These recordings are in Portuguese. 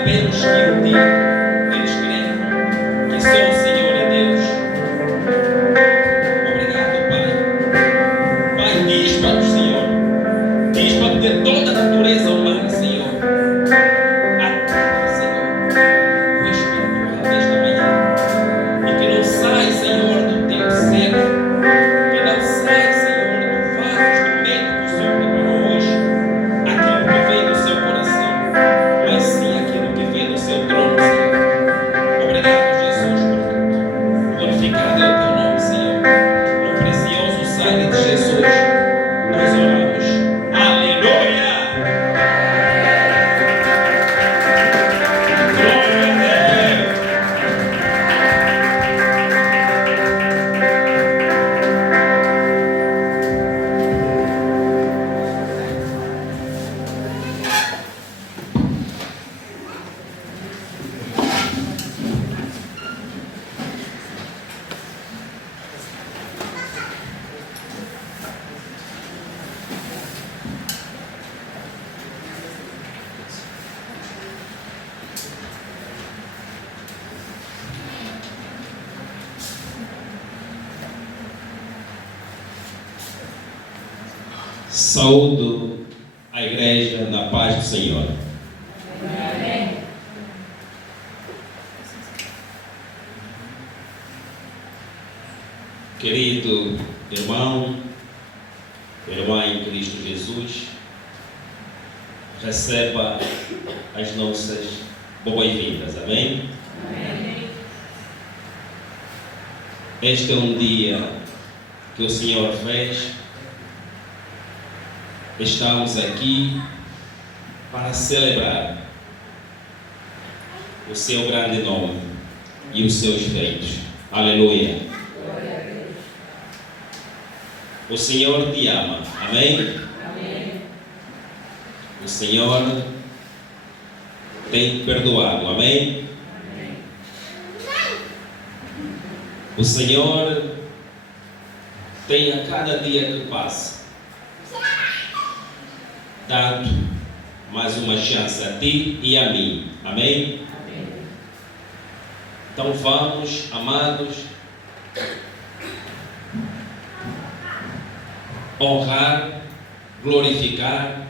apenas que um dia eles creem que só o Senhor é Deus. Obrigado, Pai. Pai, dispa-nos, Senhor. Dispa-nos de toda a natureza humana, Senhor. Ativa, Senhor, o espiritual desta manhã. E que não sai, Senhor, do teu servo. Que não sai, Senhor, do vaso instrumento que o Senhor preparou hoje. Aquilo que vem do seu coração, mas sim aquilo que vem do seu trono, Senhor. Obrigado, Jesus, por glorificado é o teu nome, Senhor. No precioso sangue de Jesus, nós oramos. Aleluia! Glória a Deus! Saúdo a igreja na paz do Senhor. Amém. Querido irmão, irmã em Cristo Jesus, receba as nossas boas-vindas, amém? Amém. Este é um dia que o Senhor fez. Estamos aqui para celebrar o seu grande nome e os seus feitos. Aleluia. O Senhor te ama. Amém? Amém. O Senhor tem perdoado. Amém? Amém. O Senhor tem a cada dia que passa dado mais uma chance a ti e a mim. Amém? Amém. Então vamos, amados, honrar, glorificar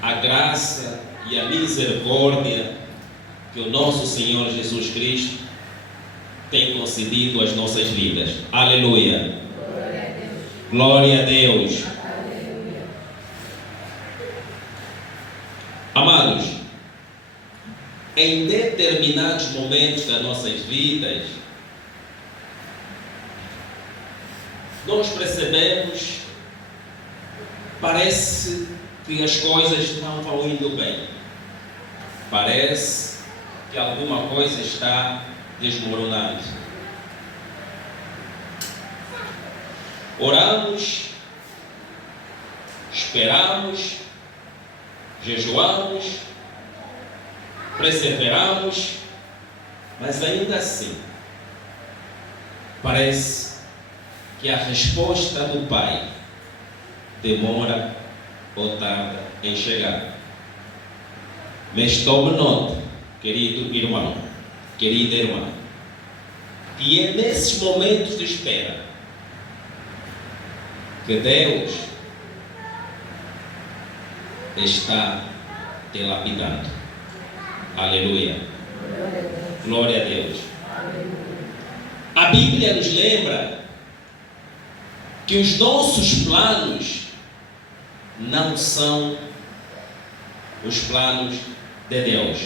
a graça e a misericórdia que o nosso Senhor Jesus Cristo tem concedido às nossas vidas. Aleluia. Glória a Deus. Amados, em determinados momentos das nossas vidas, nós percebemos, parece que as coisas não vão indo bem. Parece que alguma coisa está desmoronando. Oramos, esperamos, jejuamos, perseveramos, mas ainda assim, parece que a resposta do Pai demora ou tarda em chegar. Mas tome nota, querido irmão, querida irmã, que é nesses momentos de espera que Deus está te lapidando. Aleluia. Glória a Deus. A Bíblia nos lembra que os nossos planos não são os planos de Deus.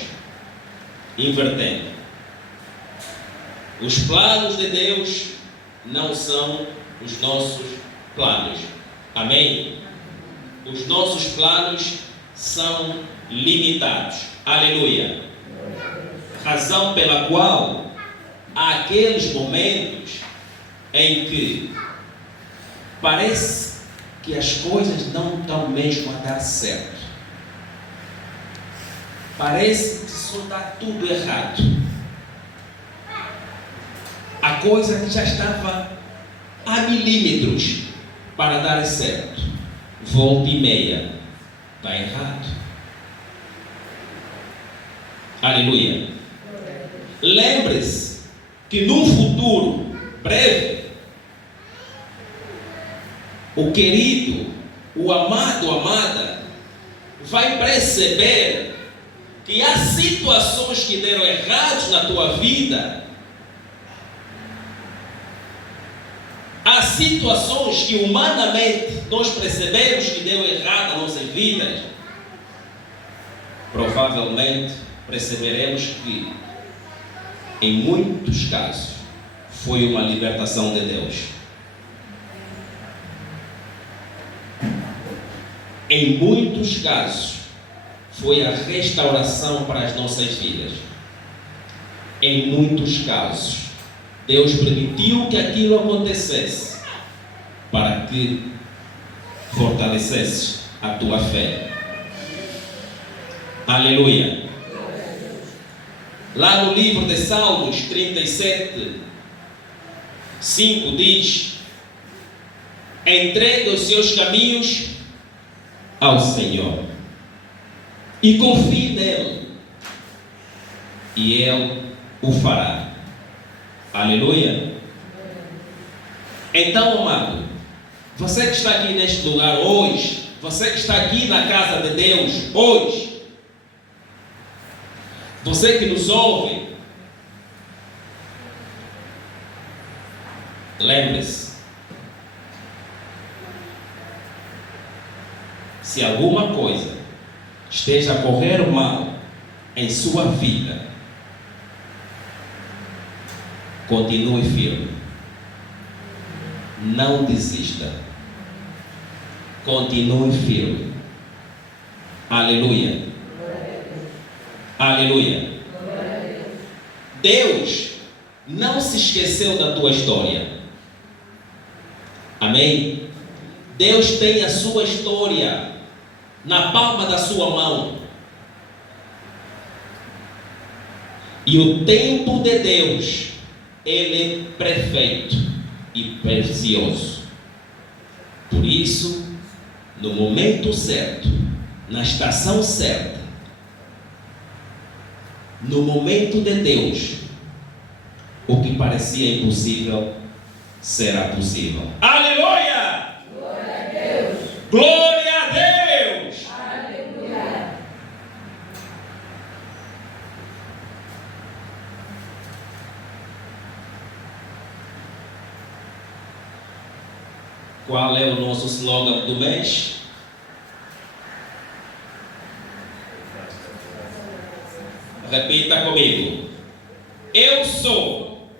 Invertendo. Os planos de Deus não são os nossos planos. Amém? Os nossos planos são limitados. Aleluia. Razão pela qual há aqueles momentos em que parece que as coisas não estão mesmo a dar certo. Parece que só está tudo errado. A coisa que já estava a milímetros para dar certo, volta e meia, está errado. Aleluia. Lembre-se que num futuro breve, o querido, o amado, amada, vai perceber que há situações que deram errados na tua vida, há situações que humanamente nós percebemos que deu errado nas nossas vidas. Provavelmente perceberemos que em muitos casos foi uma libertação de Deus. Em muitos casos foi a restauração para as nossas vidas. Em muitos casos Deus permitiu que aquilo acontecesse para que fortalecesse a tua fé. Aleluia. Lá no livro de Salmos 37, 5 diz: entregue os seus caminhos ao Senhor e confie nele, e ele o fará. Aleluia. Então, amado, você que está aqui neste lugar hoje, você que está aqui na casa de Deus hoje, você que nos ouve, lembre-se, se alguma coisa esteja a correr mal em sua vida, continue firme, não desista, continue firme. Aleluia. Aleluia. Deus não se esqueceu da tua história. Amém? Deus tem a sua história na palma da sua mão. E o tempo de Deus, ele é perfeito e precioso. Por isso, no momento certo, na estação certa, no momento de Deus, o que parecia impossível será possível. Aleluia! Glória a Deus. Glória a Deus! Aleluia. Qual é o nosso slogan do mês? Repita comigo. Eu sou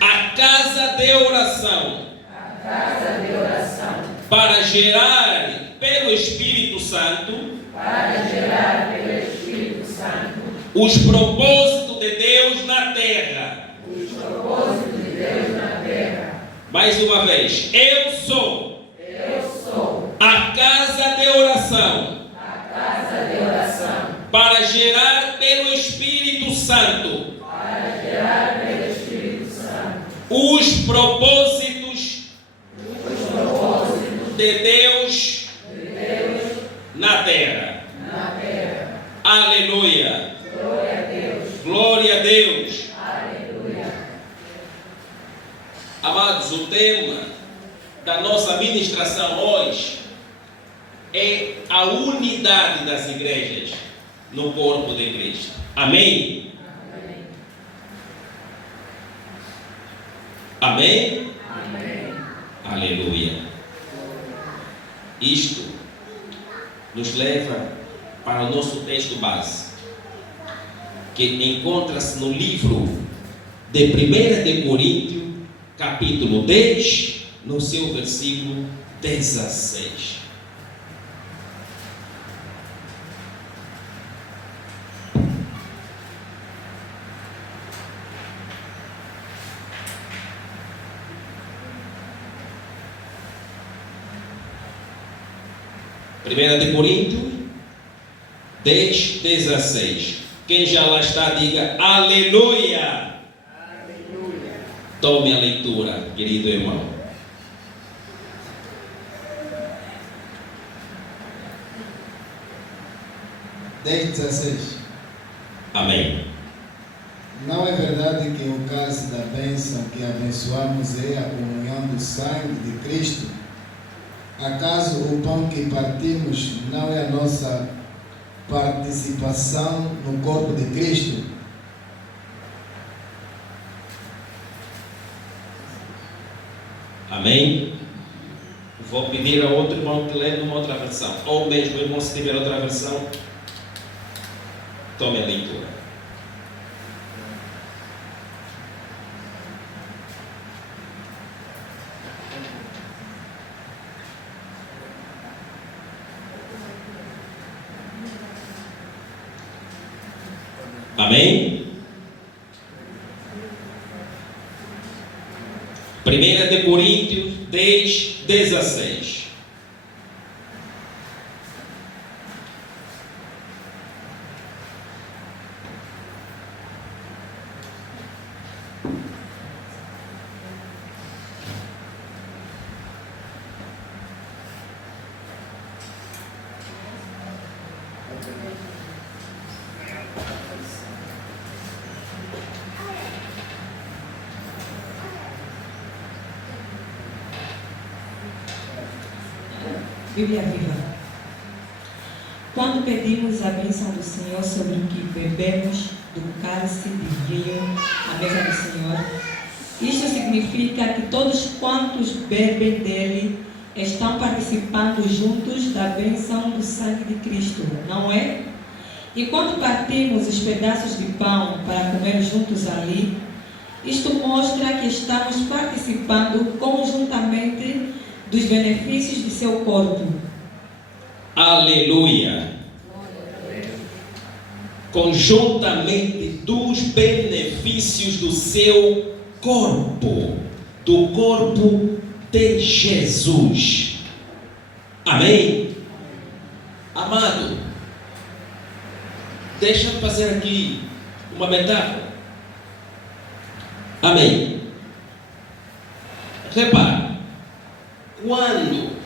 a casa de oração, para gerar pelo Espírito Santo os propósitos de Deus na terra. Mais uma vez. Eu sou a casa de oração, para gerar pelo Espírito Santo os propósitos de Deus na terra. Aleluia. Glória a Deus. Amados, o tema da nossa ministração hoje é a unidade das igrejas no corpo de Cristo. Amém? Amém? Amém. Aleluia. Isto nos leva para o nosso texto base, que encontra-se no livro de 1 de Coríntios, capítulo 10, no seu versículo 16. Primeira de Coríntios 10, 16. Quem já lá está, diga aleluia. Tome a leitura, querido irmão. Dez, 16. Amém. Não é verdade que o cálice da bênção que abençoamos é a comunhão do sangue de Cristo? Acaso o pão que partimos não é a nossa participação no corpo de Cristo? Amém. Vou pedir a outro irmão que lê numa outra versão. Ou mesmo, irmão, se tiver outra versão, tome a leitura. Amém? 1 Coríntios 10, 16. Bíblia Viva. Quando pedimos a bênção do Senhor sobre o que bebemos do cálice de vinho à mesa do Senhor, isto significa que todos quantos bebem dele estão participando juntos da bênção do sangue de Cristo, não é? E quando partimos os pedaços de pão para comer juntos ali, isto mostra que estamos participando conjuntamente dos benefícios de seu corpo. Aleluia! Conjuntamente dos benefícios do seu corpo, do corpo de Jesus. Amém? Amado, deixa eu fazer aqui uma metáfora. Amém? Repare, quando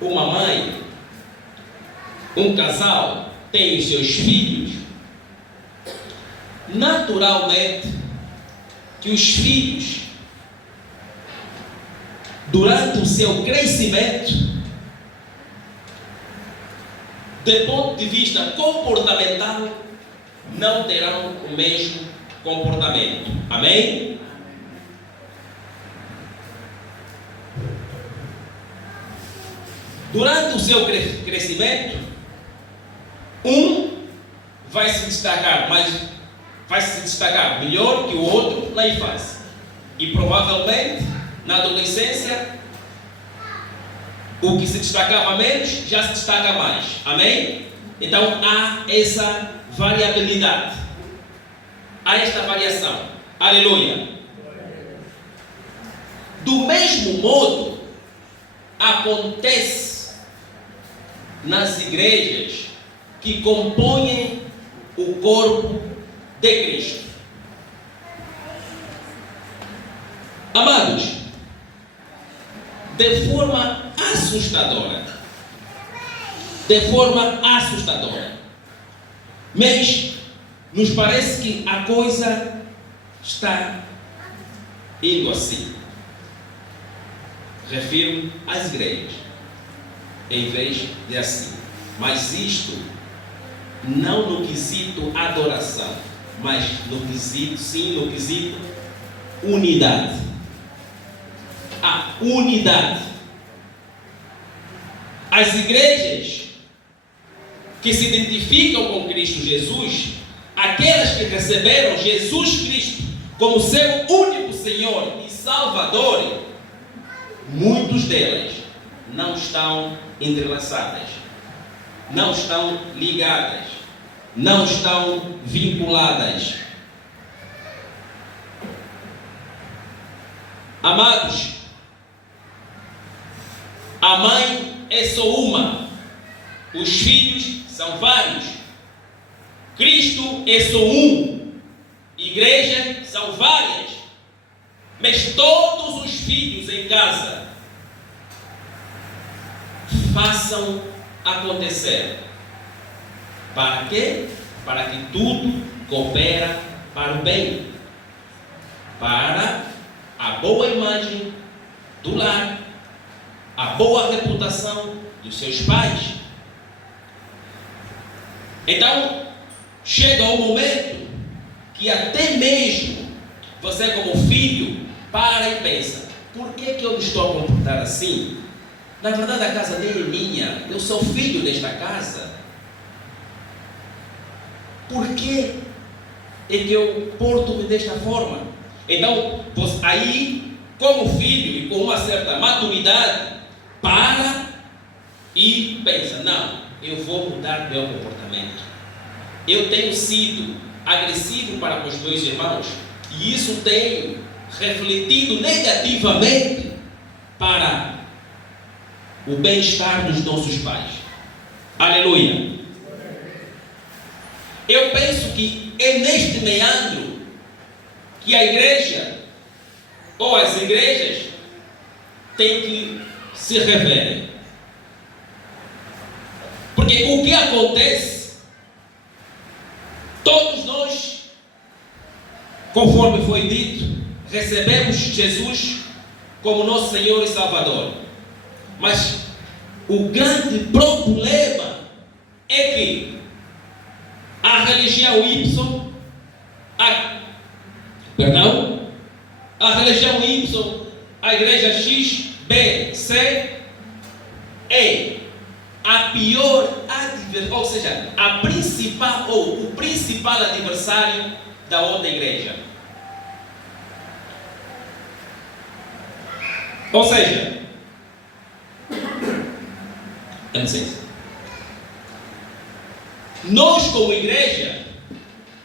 uma mãe, um casal tem os seus filhos, naturalmente que os filhos, durante o seu crescimento, de ponto de vista comportamental, não terão o mesmo comportamento. Amém? Durante o seu crescimento, um vai se destacar, mas vai se destacar melhor que o outro na infância. E provavelmente, na adolescência, o que se destacava menos já se destaca mais. Amém? Então há essa variabilidade. Há esta variação. Aleluia. Do mesmo modo, acontece nas igrejas que compõem o corpo de Cristo. Amados, de forma assustadora, mas nos parece que a coisa está indo assim. Refiro às igrejas, em vez de assim. Mas isto não no quesito adoração, mas no quesito unidade. A unidade. As igrejas que se identificam com Cristo Jesus, aquelas que receberam Jesus Cristo como seu único Senhor e Salvador, muitas delas não estão entrelaçadas, não estão ligadas, não estão vinculadas. Amados, a mãe é só uma, os filhos são vários, Cristo é só um, igreja são várias, mas todos os filhos em casa façam acontecer. Para quê? para que tudo coopera para o bem, para a boa imagem do lar, a boa reputação dos seus pais. Então, chega um momento que até mesmo você, como filho, para e pensa: por que eu me estou a comportar assim? Na verdade, a casa nem é minha, eu sou filho desta casa. Por que é que eu porto-me desta forma? Então, aí, como filho e com uma certa maturidade, para e pensa: não, eu vou mudar meu comportamento. Eu tenho sido agressivo para com os meus irmãos e isso tem refletido negativamente para o bem-estar dos nossos pais. Aleluia! Eu penso que é neste meandro que a igreja ou as igrejas têm que se reverem. Porque o que acontece, todos nós, conforme foi dito, recebemos Jesus como nosso Senhor e Salvador. Mas o grande problema é que a religião Y, a religião Y, a igreja X, B, C, é a pior adversário, ou seja, a principal ou o principal adversário da outra igreja. Ou seja, nós como igreja,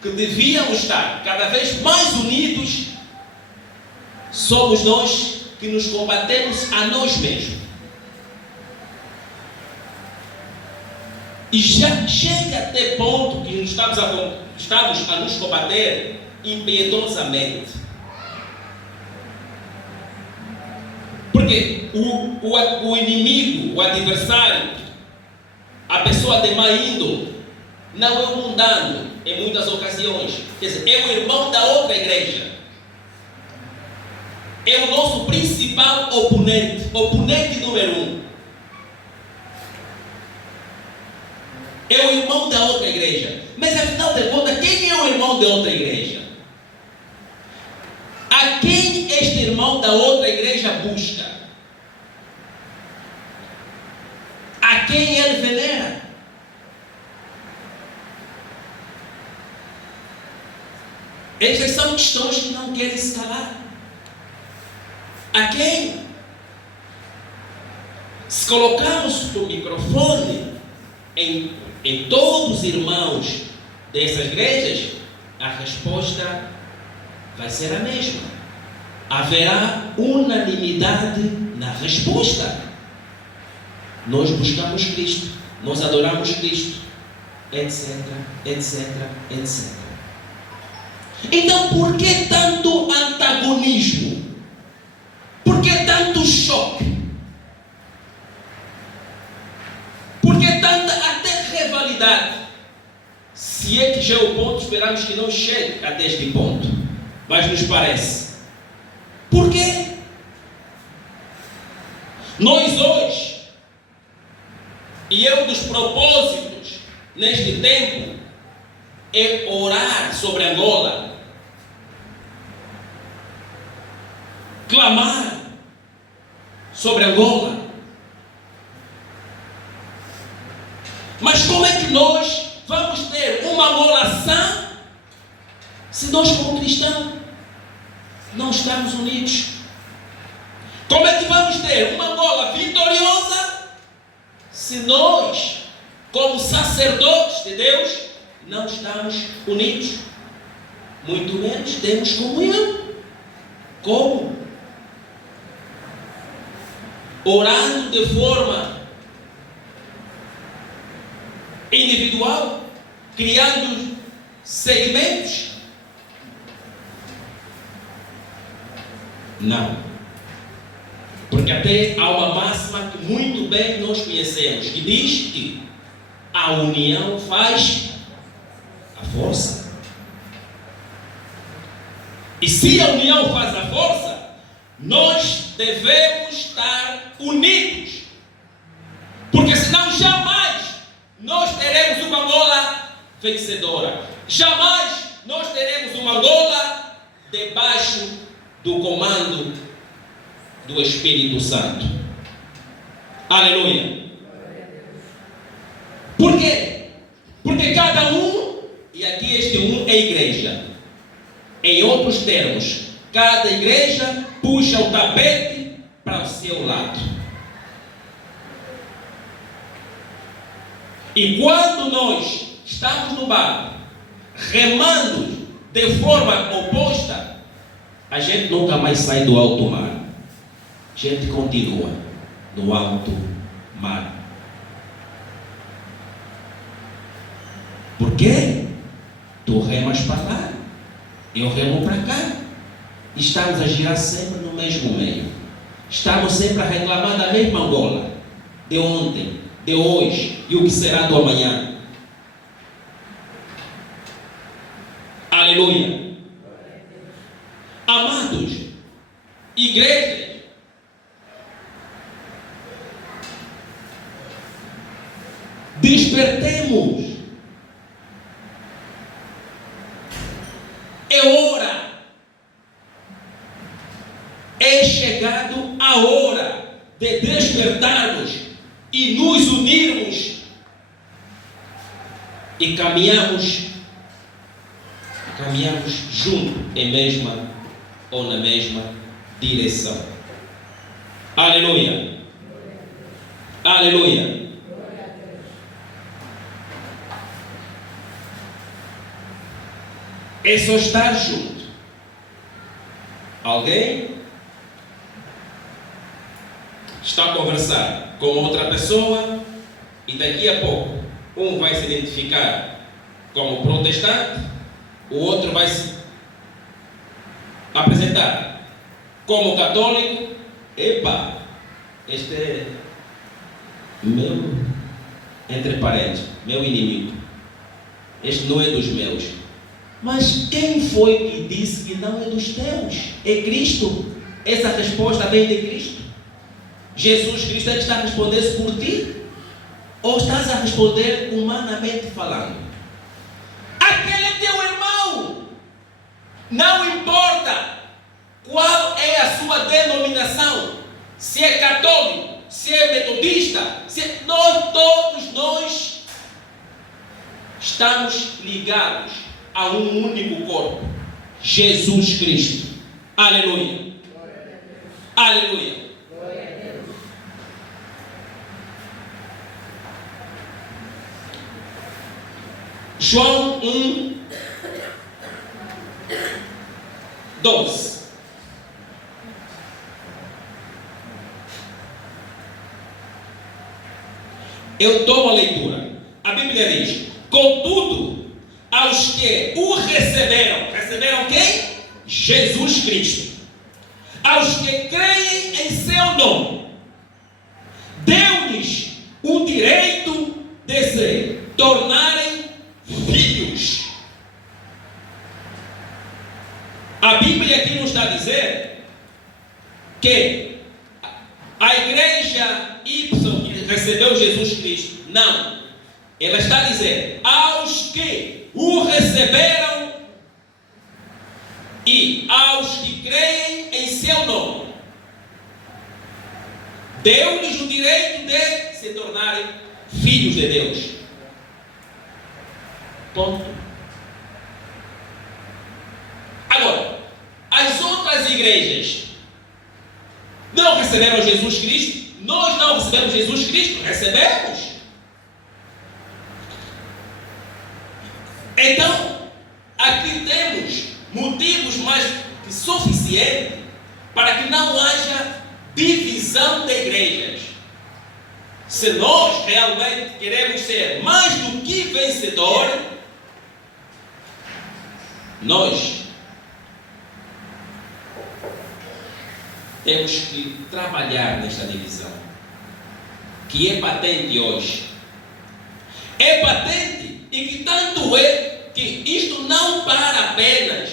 que devíamos estar cada vez mais unidos, somos nós que nos combatemos a nós mesmos. E já chega até ponto que estamos a nos combater impiedosamente. Porque o inimigo, o adversário, a pessoa de má índole, não é o mundano em muitas ocasiões. Quer dizer, é o irmão da outra igreja. É o nosso principal oponente número 1. É o irmão da outra igreja. Mas afinal de contas, quem é o irmão da outra igreja? A quem este irmão da outra igreja busca? A quem ele venera? Essas são questões que não querem se calar. A quem? Se colocarmos o microfone em todos os irmãos dessas igrejas, a resposta vai ser a mesma. Haverá unanimidade na resposta. Nós buscamos Cristo, nós adoramos Cristo, etc, etc, etc. Então, por que tanto antagonismo? Por que tanto choque? Por que tanta até rivalidade? Se é que já é o ponto, esperamos que não chegue até este ponto. Mas nos parece. Por quê? Nós hoje, e é um dos propósitos neste tempo, é orar sobre Angola, clamar sobre Angola. Mas como é que nós vamos ter uma Angola sã se nós, como cristãos, não estamos unidos? Como é que vamos ter uma Angola vitoriosa se nós, como sacerdotes de Deus, não estamos unidos? Muito menos temos comunhão. Como? Orando de forma individual, criando segmentos? Não. Porque até há uma máxima que muito bem nós conhecemos, que diz que a união faz força. E se a união faz a força, nós devemos estar unidos. Porque senão jamais nós teremos uma Angola vencedora. Jamais nós teremos uma Angola debaixo do comando do Espírito Santo. Aleluia. Por quê? Porque cada um, e aqui este um é igreja. Em outros termos, cada igreja puxa o tapete para o seu lado. E quando nós estamos no barco, remando de forma oposta, a gente nunca mais sai do alto mar. A gente continua no alto mar. Por quê? Tu remas para lá, eu remo para cá. Estamos a girar sempre no mesmo meio. Estamos sempre a reclamar da mesma Angola, de ontem, de hoje e o que será do amanhã. Aleluia. Amados, igrejas, despertemos. É hora. É chegado a hora de despertarmos e nos unirmos e caminhamos junto em mesma ou na mesma direção. Aleluia. Aleluia. É só estar junto. Alguém está a conversar com outra pessoa e daqui a pouco um vai se identificar como protestante, o outro vai se apresentar como católico. Epa, este é meu, entre parênteses, meu inimigo. Este não é dos meus. Mas quem foi que disse que não é dos teus? É Cristo. Essa resposta vem de Cristo. Jesus Cristo é que está a responder por ti? Ou estás a responder humanamente falando? Aquele é teu irmão. Não importa qual é a sua denominação, se é católico, se é metodista, todos nós estamos ligados a um único corpo, Jesus Cristo. Aleluia. Aleluia. João 1, 12. Eu tomo a leitura. A Bíblia diz: contudo, aos que o receberam quem? Jesus Cristo. Aos que creem em seu nome, deu-lhes o direito de se tornarem filhos. A Bíblia aqui nos está a dizer que a igreja Y que recebeu Jesus Cristo, não. Ela está a dizer aos que o receberam e aos que creem em seu nome, deu-lhes o direito de se tornarem filhos de Deus. Ponto. Agora, as outras igrejas não receberam Jesus Cristo. Nós não recebemos Jesus Cristo. Recebemos. Então, aqui temos motivos mais que suficientes para que não haja divisão de igrejas. Se nós realmente queremos ser mais do que vencedor, nós temos que trabalhar nesta divisão, que é patente hoje. É patente e que tanto é que isto não para apenas,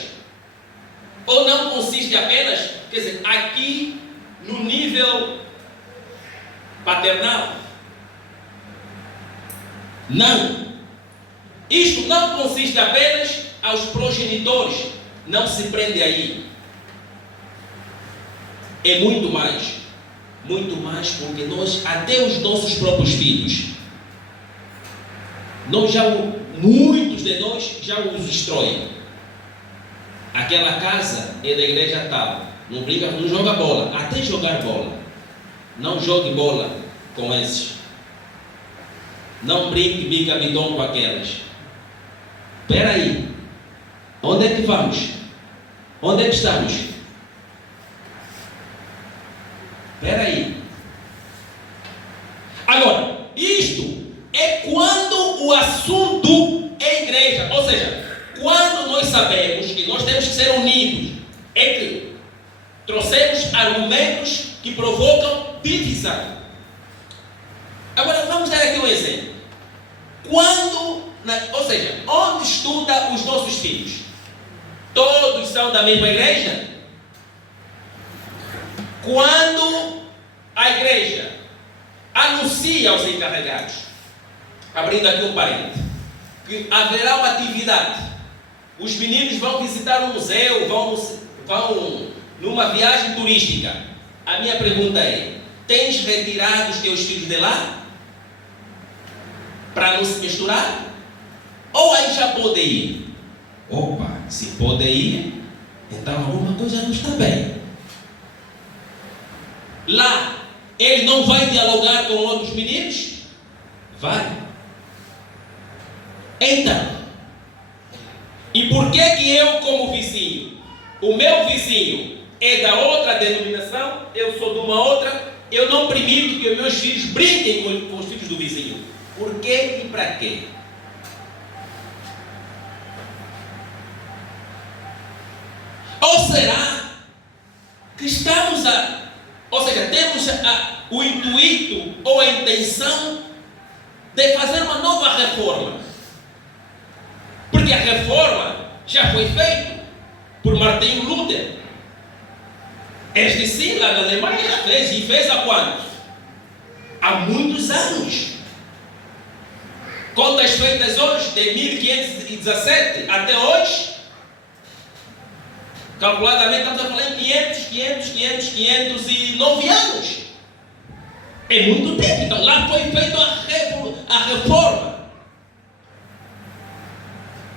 ou não consiste apenas, quer dizer, aqui no nível paternal. Não. Isto não consiste apenas aos progenitores. Não se prende aí. É muito mais. Muito mais, porque nós, até os nossos próprios filhos, muitos de nós já os destroem. Aquela casa é da igreja tal. Não brinca, não joga bola. Até jogar bola. Não jogue bola com esses. Não brinque bica-bidão com aquelas. Espera aí. Onde é que vamos? Onde é que estamos? Espera aí. Agora, isto é quando o assunto é igreja. Ou seja, quando nós sabemos que nós temos que ser unidos, é que trouxemos argumentos que provocam divisão. Agora vamos dar aqui um exemplo. Ou seja, onde estuda os nossos filhos? Todos são da mesma igreja? Quando a igreja anuncia aos encarregados, abrindo aqui um parênteses, que haverá uma atividade, os meninos vão visitar um museu, vão numa viagem turística. A minha pergunta é: tens retirado os teus filhos de lá? Para não se misturar? Ou aí já pode ir? Opa, se pode ir, então alguma coisa não está bem. Lá, ele não vai dialogar com outros meninos? Vai. Então, e por que eu, como vizinho, o meu vizinho é da outra denominação, eu sou de uma outra, eu não permito que os meus filhos brinquem com os filhos do vizinho? Por quê e para quê? Ou será que temos o intuito ou a intenção de fazer uma nova reforma? Porque a reforma já foi feita por Martin Luther. Este sim, lá na Alemanha já fez. E fez há quanto? Há muitos anos. Contas feitas hoje, de 1517 até hoje, calculadamente estamos a falar em 509 anos. É muito tempo. Então lá foi feita a reforma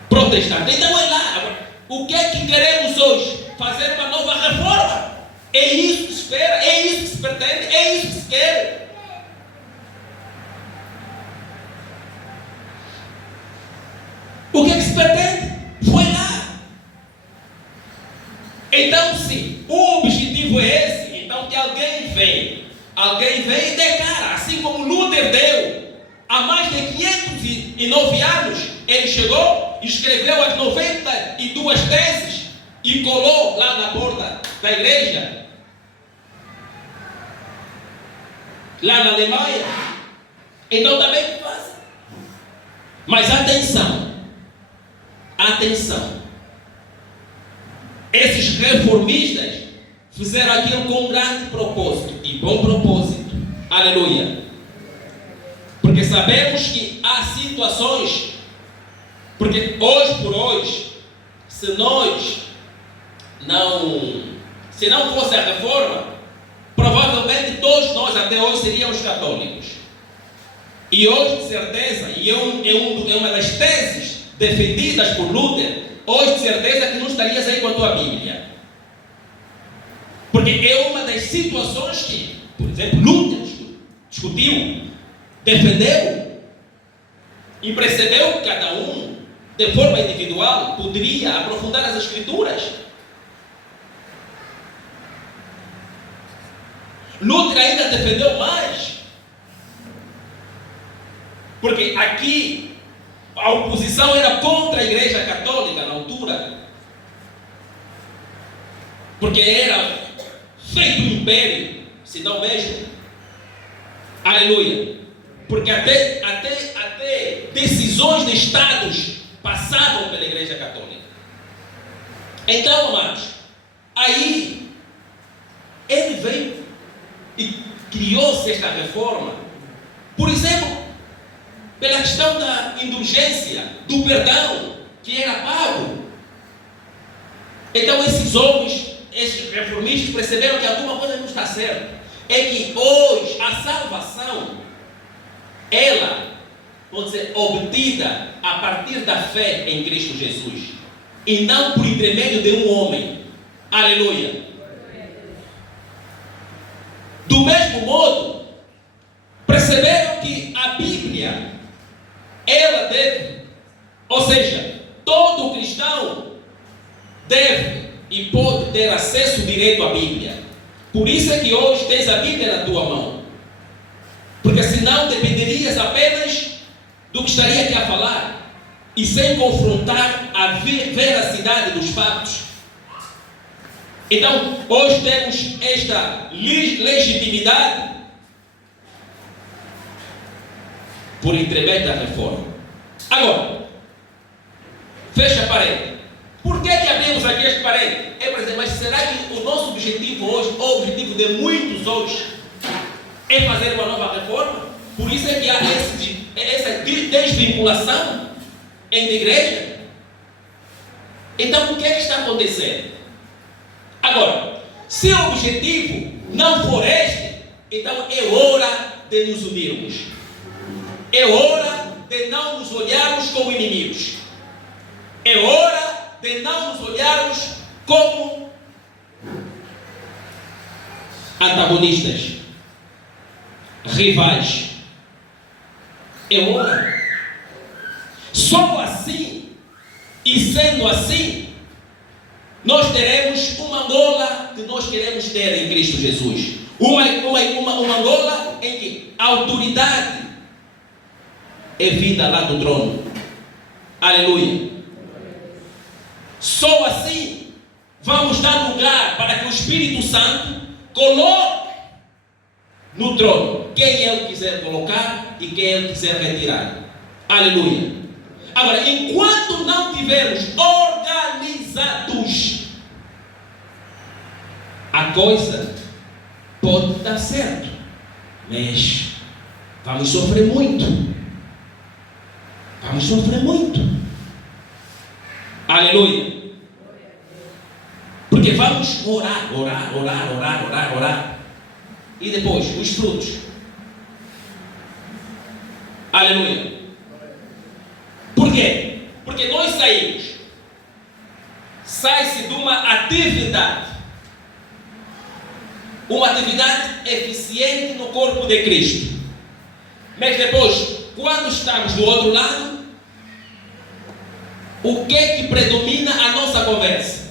protestante. Então é lá. Agora, o que é que queremos hoje? Fazer uma nova reforma. É isso que se espera, é isso que se pretende, é isso que se quer. O que é que se pretende? Foi lá. Então, se o objetivo é esse, então que alguém vem e declara, assim como Luther deu, há mais de 509 anos, ele chegou, escreveu as 92 teses e colou lá na porta da igreja, lá na Alemanha. Então também faz. Mas atenção. Esses reformistas fizeram aquilo com um grande propósito e bom propósito. Aleluia. Porque sabemos que há situações, porque hoje por hoje, se não fosse a reforma, provavelmente todos nós até hoje seríamos católicos. E hoje, de certeza, e é uma das teses defendidas por Luther, hoje de certeza que não estarias aí com a tua Bíblia. Porque é uma das situações que, por exemplo, Luther discutiu, defendeu e percebeu que cada um, de forma individual, poderia aprofundar as Escrituras. Luther ainda defendeu mais, porque aqui a oposição era contra a Igreja Católica na altura, porque era feito um império, se não mesmo. Aleluia. Porque até decisões de estados passavam pela Igreja Católica. Então, amados, aí ele veio e criou-se esta reforma, por exemplo, pela questão da indulgência, do perdão, que era pago. Então esses homens, esses reformistas, perceberam que alguma coisa não está certa. É que hoje a salvação, ela pode ser obtida a partir da fé em Cristo Jesus, e não por intermédio de um homem. Aleluia. Do mesmo modo, perceberam que a Bíblia, ela deve, ou seja, todo cristão deve e pode ter acesso direto à Bíblia. Por isso é que hoje tens a Bíblia na tua mão, porque senão dependerias apenas do que estaria aqui a falar, e sem confrontar a veracidade dos fatos. Então, hoje temos esta legitimidade por intermédio da reforma. Agora, fecha a parede. Por que abrimos aqui este parede? É para dizer, mas será que o nosso objetivo hoje, ou o objetivo de muitos hoje, é fazer uma nova reforma? Por isso é que há essa desvinculação entre igreja. Então, o que é que está acontecendo? Agora, se o objetivo não for este, então é hora de nos unirmos. É hora de não nos olharmos como inimigos. É hora de não nos olharmos como antagonistas, rivais. É hora. Só assim, e sendo assim, nós teremos uma Angola que nós queremos ter em Cristo Jesus. Uma Angola em que a autoridade é vinda lá do trono. Aleluia. Só assim vamos dar lugar para que o Espírito Santo coloque no trono quem ele quiser colocar e quem ele quiser retirar. Aleluia. Agora, enquanto não tivermos organizados, a coisa pode dar certo, mas vamos sofrer muito. Vamos sofrer muito. Aleluia. Porque vamos orar. E depois, os frutos. Aleluia. Por quê? Porque nós sai-se de uma atividade eficiente no corpo de Cristo. Mas depois, quando estamos do outro lado, o que é que predomina a nossa conversa?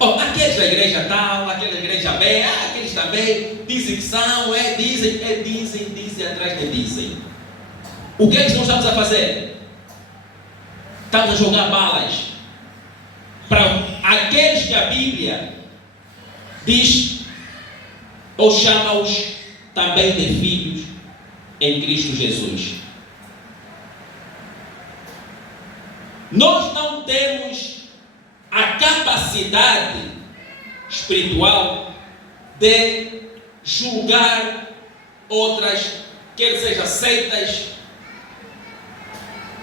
Aqueles da igreja tal, aqueles da igreja B, aqueles também dizem que são, dizem atrás de dizem. O que é que nós estamos a fazer? Estamos a jogar balas para aqueles que a Bíblia diz ou chama-os também de filhos em Cristo Jesus. Nós não temos a capacidade espiritual de julgar outras, quer seja seitas,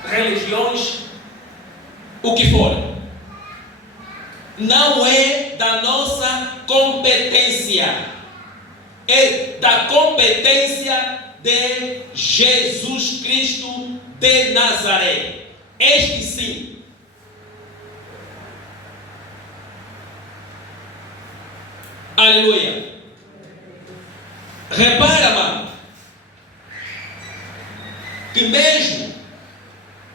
religiões, o que for. Não é da nossa competência, é da competência de Jesus Cristo de Nazaré. Este sim. Aleluia. Repara, amado, que mesmo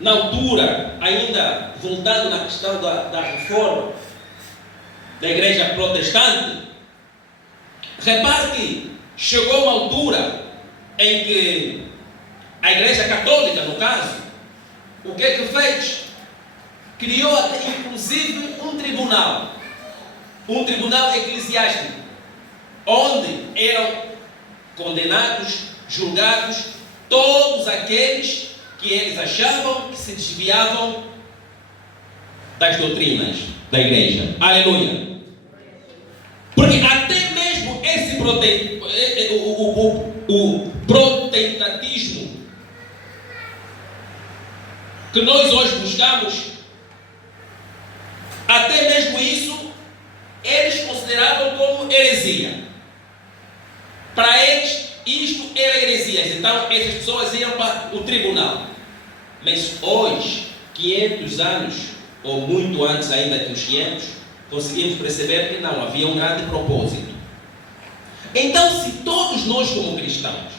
na altura, ainda voltando na questão da reforma da igreja protestante, repare que chegou uma altura em que a igreja católica, no caso, o que é que fez? Criou até inclusive um tribunal eclesiástico, onde eram condenados, julgados todos aqueles que eles achavam que se desviavam das doutrinas da igreja. Aleluia. Porque até mesmo esse protestantismo que nós hoje buscamos, até mesmo isso, eles consideravam como heresia. Para eles, isto era heresia. Então, essas pessoas iam para o tribunal. Mas hoje, 500 anos, ou muito antes ainda que os 500, conseguimos perceber que não, havia um grande propósito. Então, se todos nós como cristãos,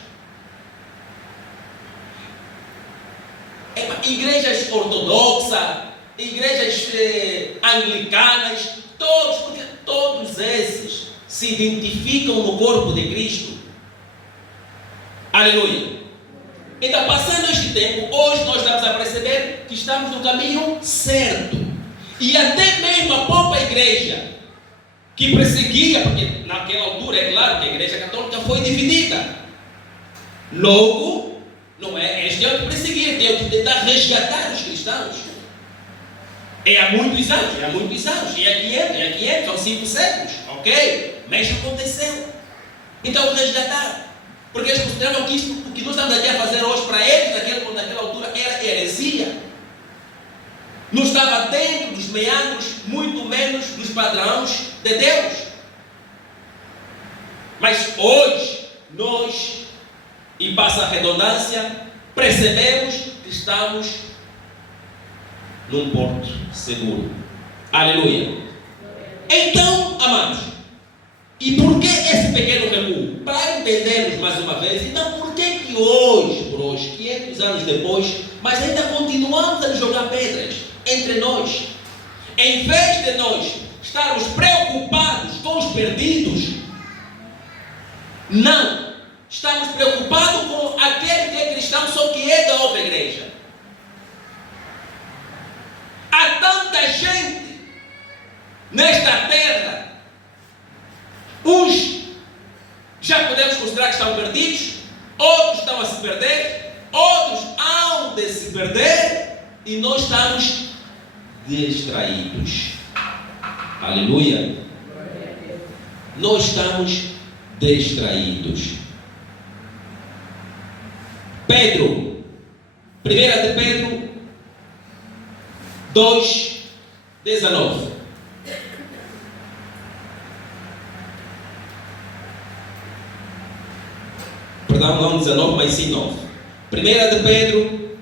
igrejas ortodoxas, igrejas anglicanas, porque todos esses se identificam no corpo de Cristo. Aleluia. Então, passando este tempo, hoje nós estamos a perceber que estamos no caminho certo. E até mesmo a própria igreja que perseguia, porque naquela altura é claro que a igreja católica foi dividida. Logo, não é este é o que perseguir, tem o que tentar resgatar os cristãos. É há muitos anos, é há 500, são 5 séculos, ok? Mas aconteceu. Então resgatar. Porque eles consideravam que isto, o que nós estamos aqui a fazer hoje para eles, naquela altura, era heresia. Não estava dentro dos meandros, muito menos dos padrões de Deus. Mas hoje, nós, e passa a redundância, percebemos que estamos num porto seguro. Aleluia. Então, amados, e por que esse pequeno recuo? Para entendermos mais uma vez, então por que hoje, 500 anos depois, mas ainda continuamos a jogar pedras entre nós? Em vez de nós estarmos preocupados com os perdidos, não, estamos preocupados com aquele que é cristão, só que é da outra igreja. Há tanta gente nesta terra, uns já podemos considerar que estão perdidos, outros estão a se perder, outros hão de se perder, e nós estamos distraídos. Aleluia. Nós estamos distraídos. Pedro, 1 de Pedro 2:19. Perdão, não 19, mas sim 9. 1 de Pedro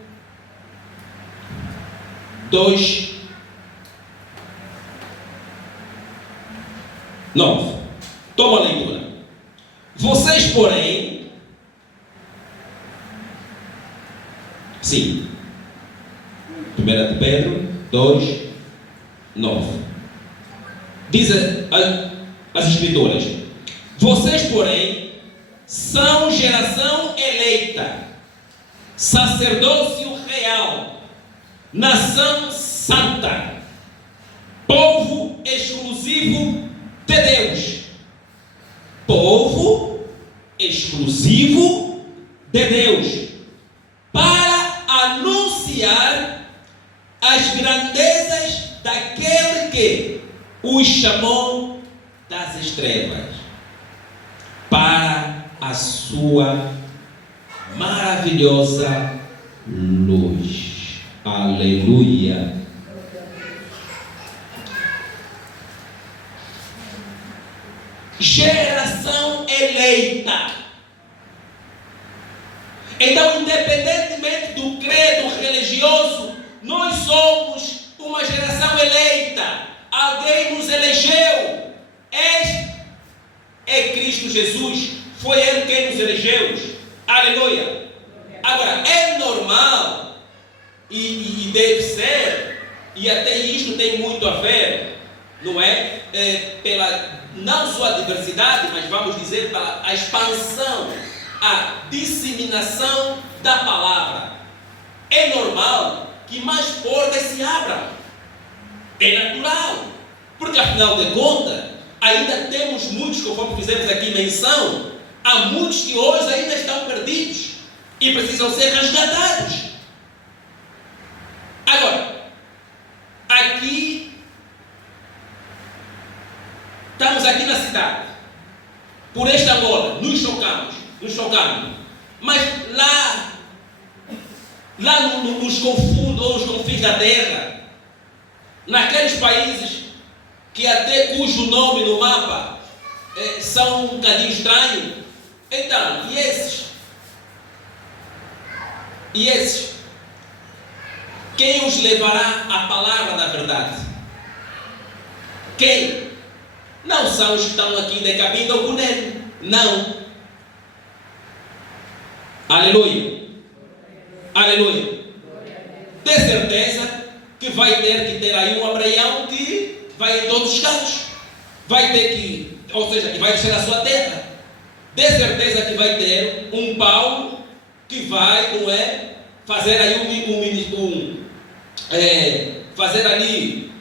2:9. Toma a leitura. Vocês, porém, sim, 1 de Pedro 2:9. Diz as Escrituras: vocês, porém, são geração eleita, sacerdócio real, nação santa, povo exclusivo de Deus. Povo exclusivo de Deus, para anunciar as grandezas daquele que os chamou das trevas para a sua maravilhosa luz. Aleluia. Geração eleita. Então, independentemente do credo religioso, nós somos uma geração eleita. Alguém nos elegeu. Este é Cristo Jesus. Foi Ele quem nos elegeu. Aleluia. Agora, é normal e deve ser, e até isto tem muito a ver, não é? Pela não só a diversidade, mas vamos dizer pela a expansão, a disseminação da palavra. É normal que mais portas se abram. É natural. Porque afinal de contas, ainda temos muitos, conforme fizemos aqui menção, há muitos que hoje ainda estão perdidos e precisam ser resgatados. estamos aqui na cidade, por esta Angola, nos chocamos. Mas lá nos confundos ou nos confins da terra, naqueles países que até cujo nome no mapa são um bocadinho estranhos, então, e esses? Quem os levará à palavra da verdade? Quem? Não são os que estão aqui em Cabinda ou Cunene. Não. Aleluia. Aleluia. Tem certeza que vai ter aí um Abraão que vai em todos os cantos. Vai ter que, ou seja, que vai descer a sua terra. Tem certeza que vai ter um Paulo que vai, não é, fazer aí fazer ali,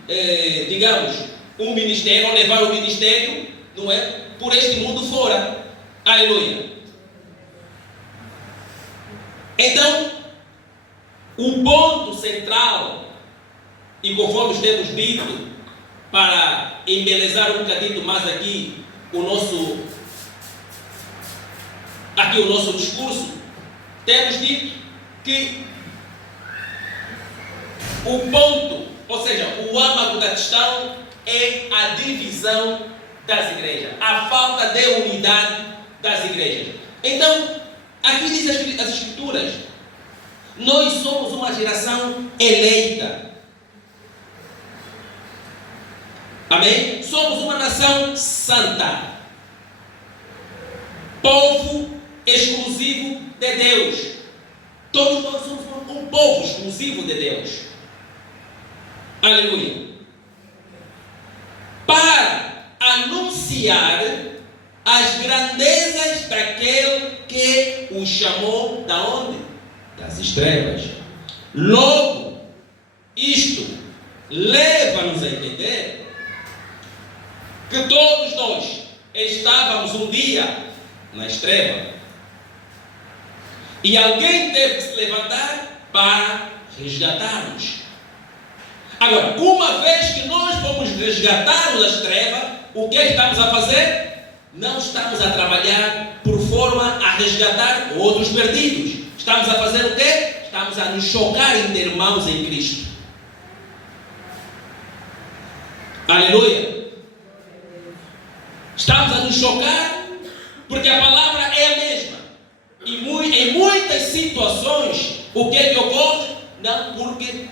digamos, um ministério, ou levar o ministério, não é, por este mundo fora. Aleluia. Então, o ponto central, e conforme temos dito, para embelezar um bocadinho mais aqui o nosso discurso, temos dito que o ponto, ou seja, o âmago da questão é a divisão das igrejas, a falta de unidade das igrejas. Então, aqui diz as Escrituras, nós somos uma geração eleita. Amém? Somos uma nação santa, povo exclusivo de Deus. Todos nós somos um povo exclusivo de Deus. Aleluia. Para anunciar as grandezas daquele que o chamou da onde? Das estrelas. Logo, isto leva-nos a entender que todos nós estávamos um dia na estrela e alguém teve que se levantar para resgatar-nos. Agora, uma vez que nós fomos resgatados das trevas, o que é que estamos a fazer? Não estamos a trabalhar por forma a resgatar outros perdidos. Estamos a fazer o quê? Estamos a nos chocar entre irmãos em Cristo. Aleluia. Estamos a nos chocar porque a palavra é a mesma. E em muitas situações, o que é que ocorre? Não, porque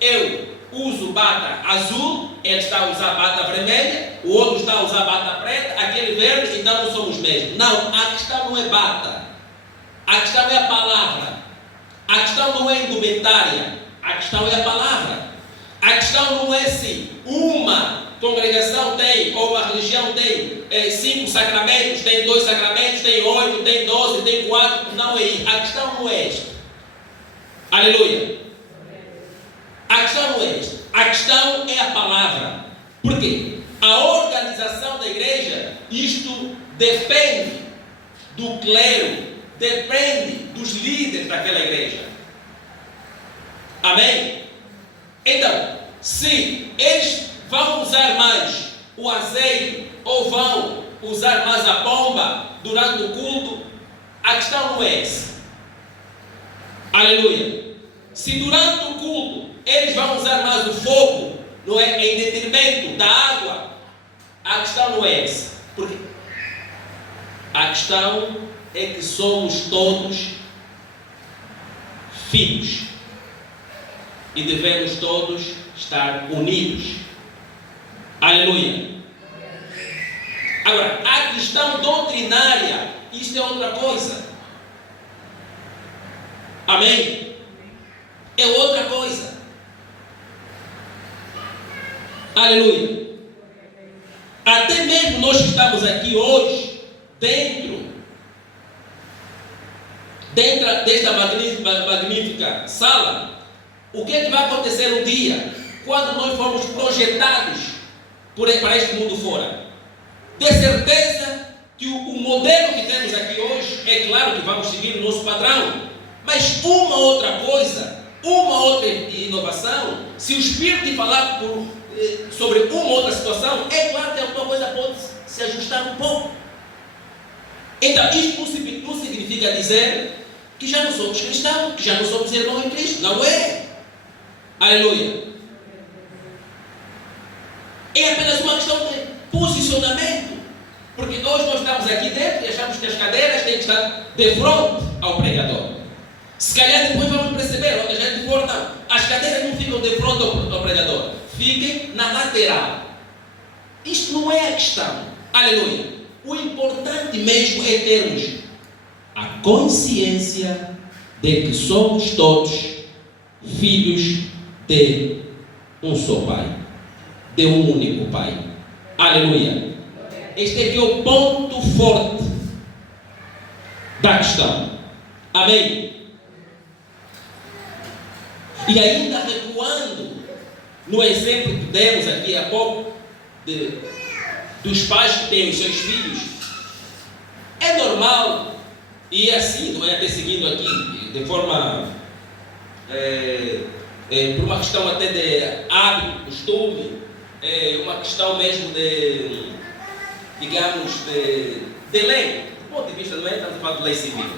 eu uso bata azul, ele está a usar bata vermelha, o outro está a usar bata preta, aquele verde, então não somos mesmos. Não, a questão não é bata. A questão é a palavra. A questão não é indumentária. A questão é a palavra. A questão não é se uma congregação tem, ou uma religião tem 5 sacramentos, tem 2 sacramentos, tem 8, tem 12, tem 4. Não é isso. A questão não é esta. Aleluia. A questão não é esta. A questão é a palavra. Por quê? A organização da igreja, isto depende do clero, depende dos líderes daquela igreja. Amém? Então, se eles vão usar mais o azeite ou vão usar mais a pomba durante o culto, a questão não é essa. Aleluia. Se durante o culto eles vão usar mais o fogo, não é, em detrimento da água, a questão não é essa. Porque a questão é que somos todos filhos e devemos todos estar unidos. Aleluia. Agora, a questão doutrinária, isto é outra coisa. Amém? É outra coisa. Aleluia. Até mesmo nós que estamos aqui hoje, dentro desta magnífica sala, o que é que vai acontecer um dia, quando nós formos projetados para este mundo fora? Ter certeza que o modelo que temos aqui hoje, é claro que vamos seguir o nosso padrão, mas uma outra coisa, uma outra inovação, se o Espírito falar sobre uma ou outra situação, é claro que alguma coisa pode se ajustar um pouco. Então, isto não significa dizer que já não somos cristãos, que já não somos irmãos em Cristo. Não é. Aleluia. É apenas uma questão de posicionamento. Porque hoje nós estamos aqui dentro e achamos que as cadeiras têm que estar de frente ao pregador. Se calhar depois vamos perceber, onde a gente for, não. As cadeiras não ficam de frente ao pregador. Fiquem na lateral. Isto não é a questão. Aleluia. O importante mesmo é termos a consciência de que somos todos filhos de um só Pai, de um único Pai. Aleluia. Este aqui é o ponto forte da questão. Amém? E ainda recuando no exemplo que demos aqui há pouco dos pais que têm os seus filhos, é normal, e é assim, não é perseguindo aqui de forma por uma questão até de hábito, costume, uma questão mesmo de, digamos, de lei, do ponto de vista, não é tanto falar de lei civil,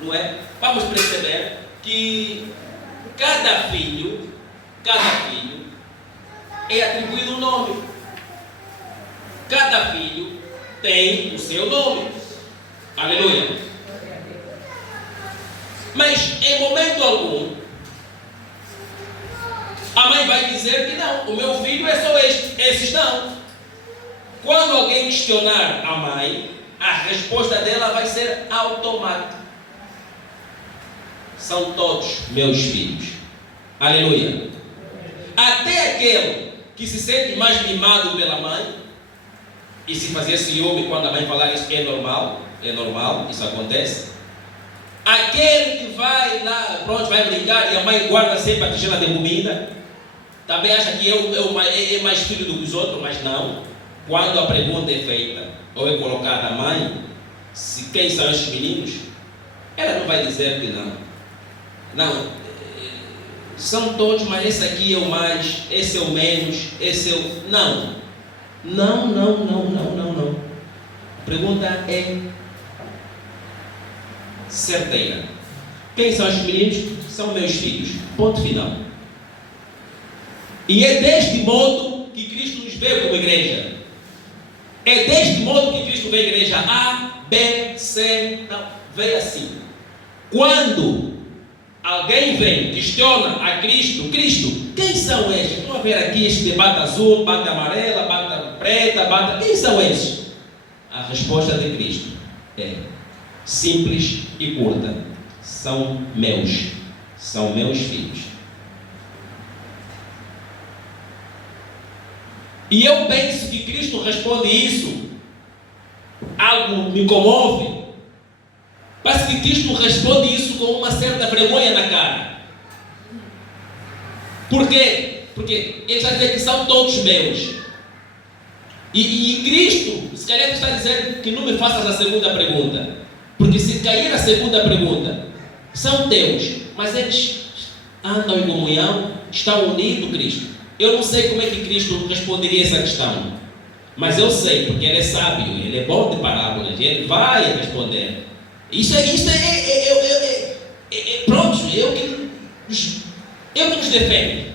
não é? Vamos perceber que cada filho é atribuído um nome. Cada filho tem o seu nome. Aleluia. Mas em momento algum a mãe vai dizer que não, o meu filho é só este. Esses não. Quando alguém questionar a mãe, a resposta dela vai ser automática. São todos meus filhos. Aleluia. Até aquele que se sente mais mimado pela mãe e se fazer ciúme quando a mãe falar isso é normal, isso acontece. Aquele que vai lá, pronto, vai brincar e a mãe guarda sempre a tigela de comida, também acha que é mais filho do que os outros, mas não. Quando a pergunta é feita ou é colocada a mãe, quem são esses meninos, ela não vai dizer que não. Não, são todos, mas esse aqui é o mais, esse é o menos, esse é o... Não. A pergunta é certeira. Quem são os meninos? São meus filhos. Ponto final. E é deste modo que Cristo nos vê como igreja. É deste modo que Cristo vê a igreja. A, B, C, não. Vê assim. Quando alguém vem, questiona a Cristo, quem são estes? Vamos ver aqui este de bata azul, bata amarela, bata preta, quem são estes? A resposta de Cristo é simples e curta. São meus filhos. E eu penso que Cristo responde isso. Algo me comove. Parece que Cristo responde isso com uma certa vergonha na cara. Por quê? Porque ele está dizendo que são todos meus. E Cristo, se calhar, está dizendo que não me faças a segunda pergunta. Porque se cair a segunda pergunta, são teus, mas eles andam em comunhão, estão unidos, Cristo. Eu não sei como é que Cristo responderia essa questão. Mas eu sei, porque ele é sábio, ele é bom de parábolas, ele vai responder. Isso pronto, eu que nos defende.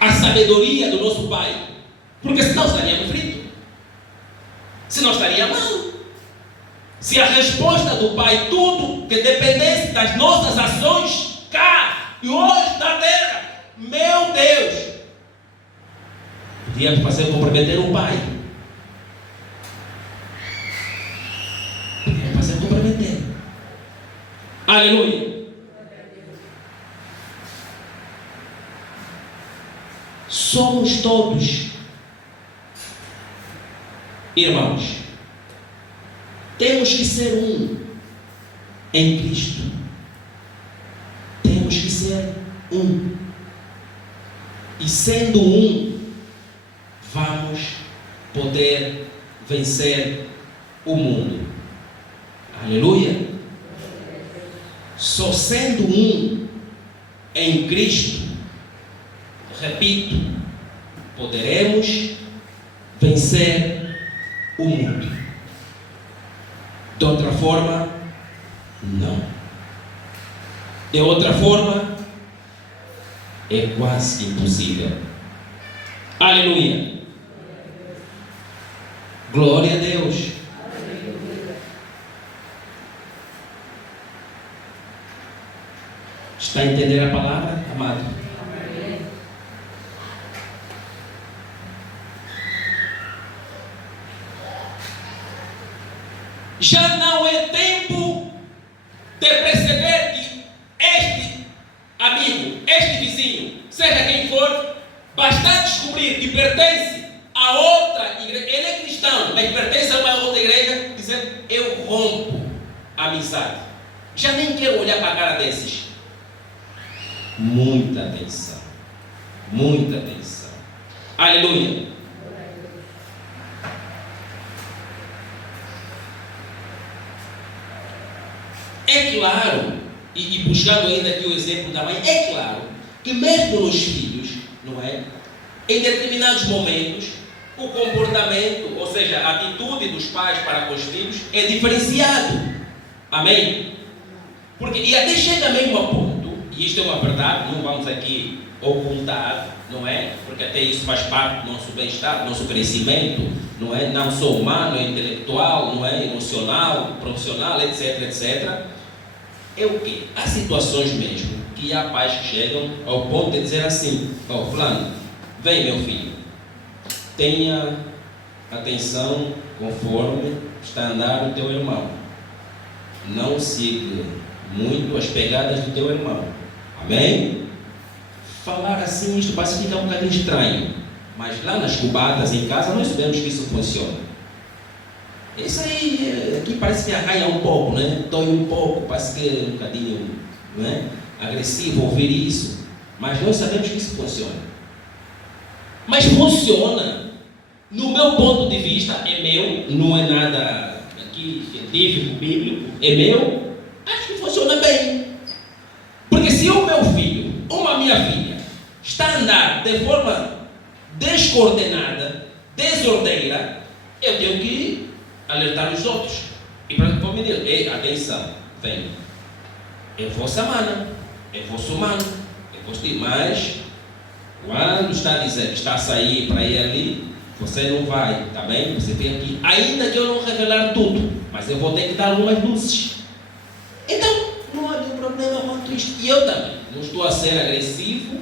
A sabedoria do nosso Pai. Porque senão estaríamos fritos. Senão estaria mal. Se a resposta do Pai, tudo que dependesse das nossas ações cá e hoje na terra, meu Deus, podíamos fazer comprometer o Pai. Podíamos fazer comprometer. Aleluia. Somos todos irmãos. Temos que ser um em Cristo. Temos que ser um. E sendo um, vamos poder vencer o mundo. Aleluia. Só sendo um em Cristo, repito, poderemos vencer o mundo. De outra forma, não. De outra forma, é quase impossível. Aleluia! Glória a Deus! Está a entender a palavra, amado? Já não é tempo de perceber que este amigo, este vizinho, seja quem for, basta descobrir que pertence a outra igreja. Ele é cristão, mas pertence a uma outra igreja, dizendo: eu rompo a amizade. Já nem quero olhar para a cara desses. Muita atenção. Muita atenção. Aleluia. É claro, e buscando ainda aqui o exemplo da mãe, é claro que mesmo nos filhos, não é? Em determinados momentos, o comportamento, ou seja, a atitude dos pais para com os filhos é diferenciado. Amém? Porque, e até chega mesmo a ponto, e isto é uma verdade, não vamos aqui ocultar, não é? Porque até isso faz parte do nosso bem-estar, do nosso crescimento, não é? Não só humano, é intelectual, não é? Emocional, profissional, etc, etc. É o quê? Há situações mesmo que há pais que chegam ao ponto de dizer assim: ó, fulano, vem meu filho, tenha atenção conforme está a andar o teu irmão. Não siga muito as pegadas do teu irmão. Amém? Falar assim, isto parece ficar um bocadinho estranho, mas lá nas cubatas em casa nós sabemos que isso funciona. Isso aí, aqui parece que arraia um pouco, né? Dói um pouco, parece que é um bocadinho, não é? Agressivo ouvir isso, mas nós sabemos que isso funciona. Mas funciona, no meu ponto de vista, é meu, não é nada aqui científico, bíblico, é meu, acho que funciona bem. Porque se o meu filho ou a minha filha está a andar de forma descoordenada, desordeira, eu tenho que alertar os outros. E para me dizer: ei, atenção, vem, é vossa mana, é vosso humano, é vosso tio, mas quando está a dizer que está a sair para ir ali, você não vai, tá bem? Você vem aqui, ainda que eu não revelar tudo, mas eu vou ter que dar algumas luzes. Então, não há nenhum problema quanto isto. E eu também não estou a ser agressivo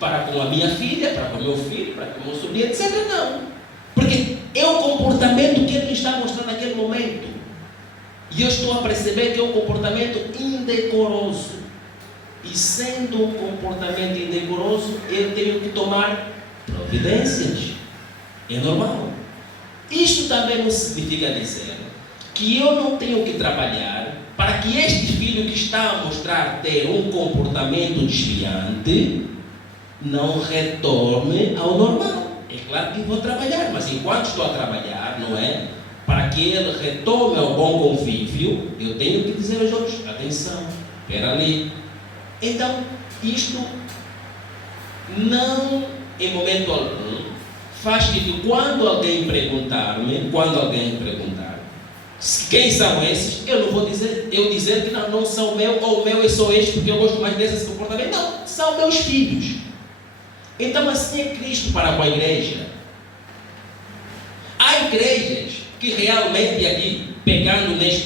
para com a minha filha, para com o meu filho, para com o meu sobrinho, etc. Não. Porque é o comportamento que ele me está mostrando naquele momento. E eu estou a perceber que é um comportamento indecoroso. E sendo um comportamento indecoroso, eu tenho que tomar providências. É normal. Isto também não significa dizer que eu não tenho que trabalhar para que este filho que está a mostrar ter um comportamento desviante não retorne ao normal. É claro que vou trabalhar, mas enquanto estou a trabalhar, não é? Para que ele retorne ao bom convívio, eu tenho que dizer aos outros: atenção, espera ali. Então, isto não, em momento algum, faz que quando alguém perguntar-me, quem são esses, eu não vou dizer, que não são meu, ou o meu é só este, porque eu gosto mais desse comportamento. Não, são meus filhos. Então assim é Cristo para com a igreja. Há igrejas que realmente, aqui, pegando neste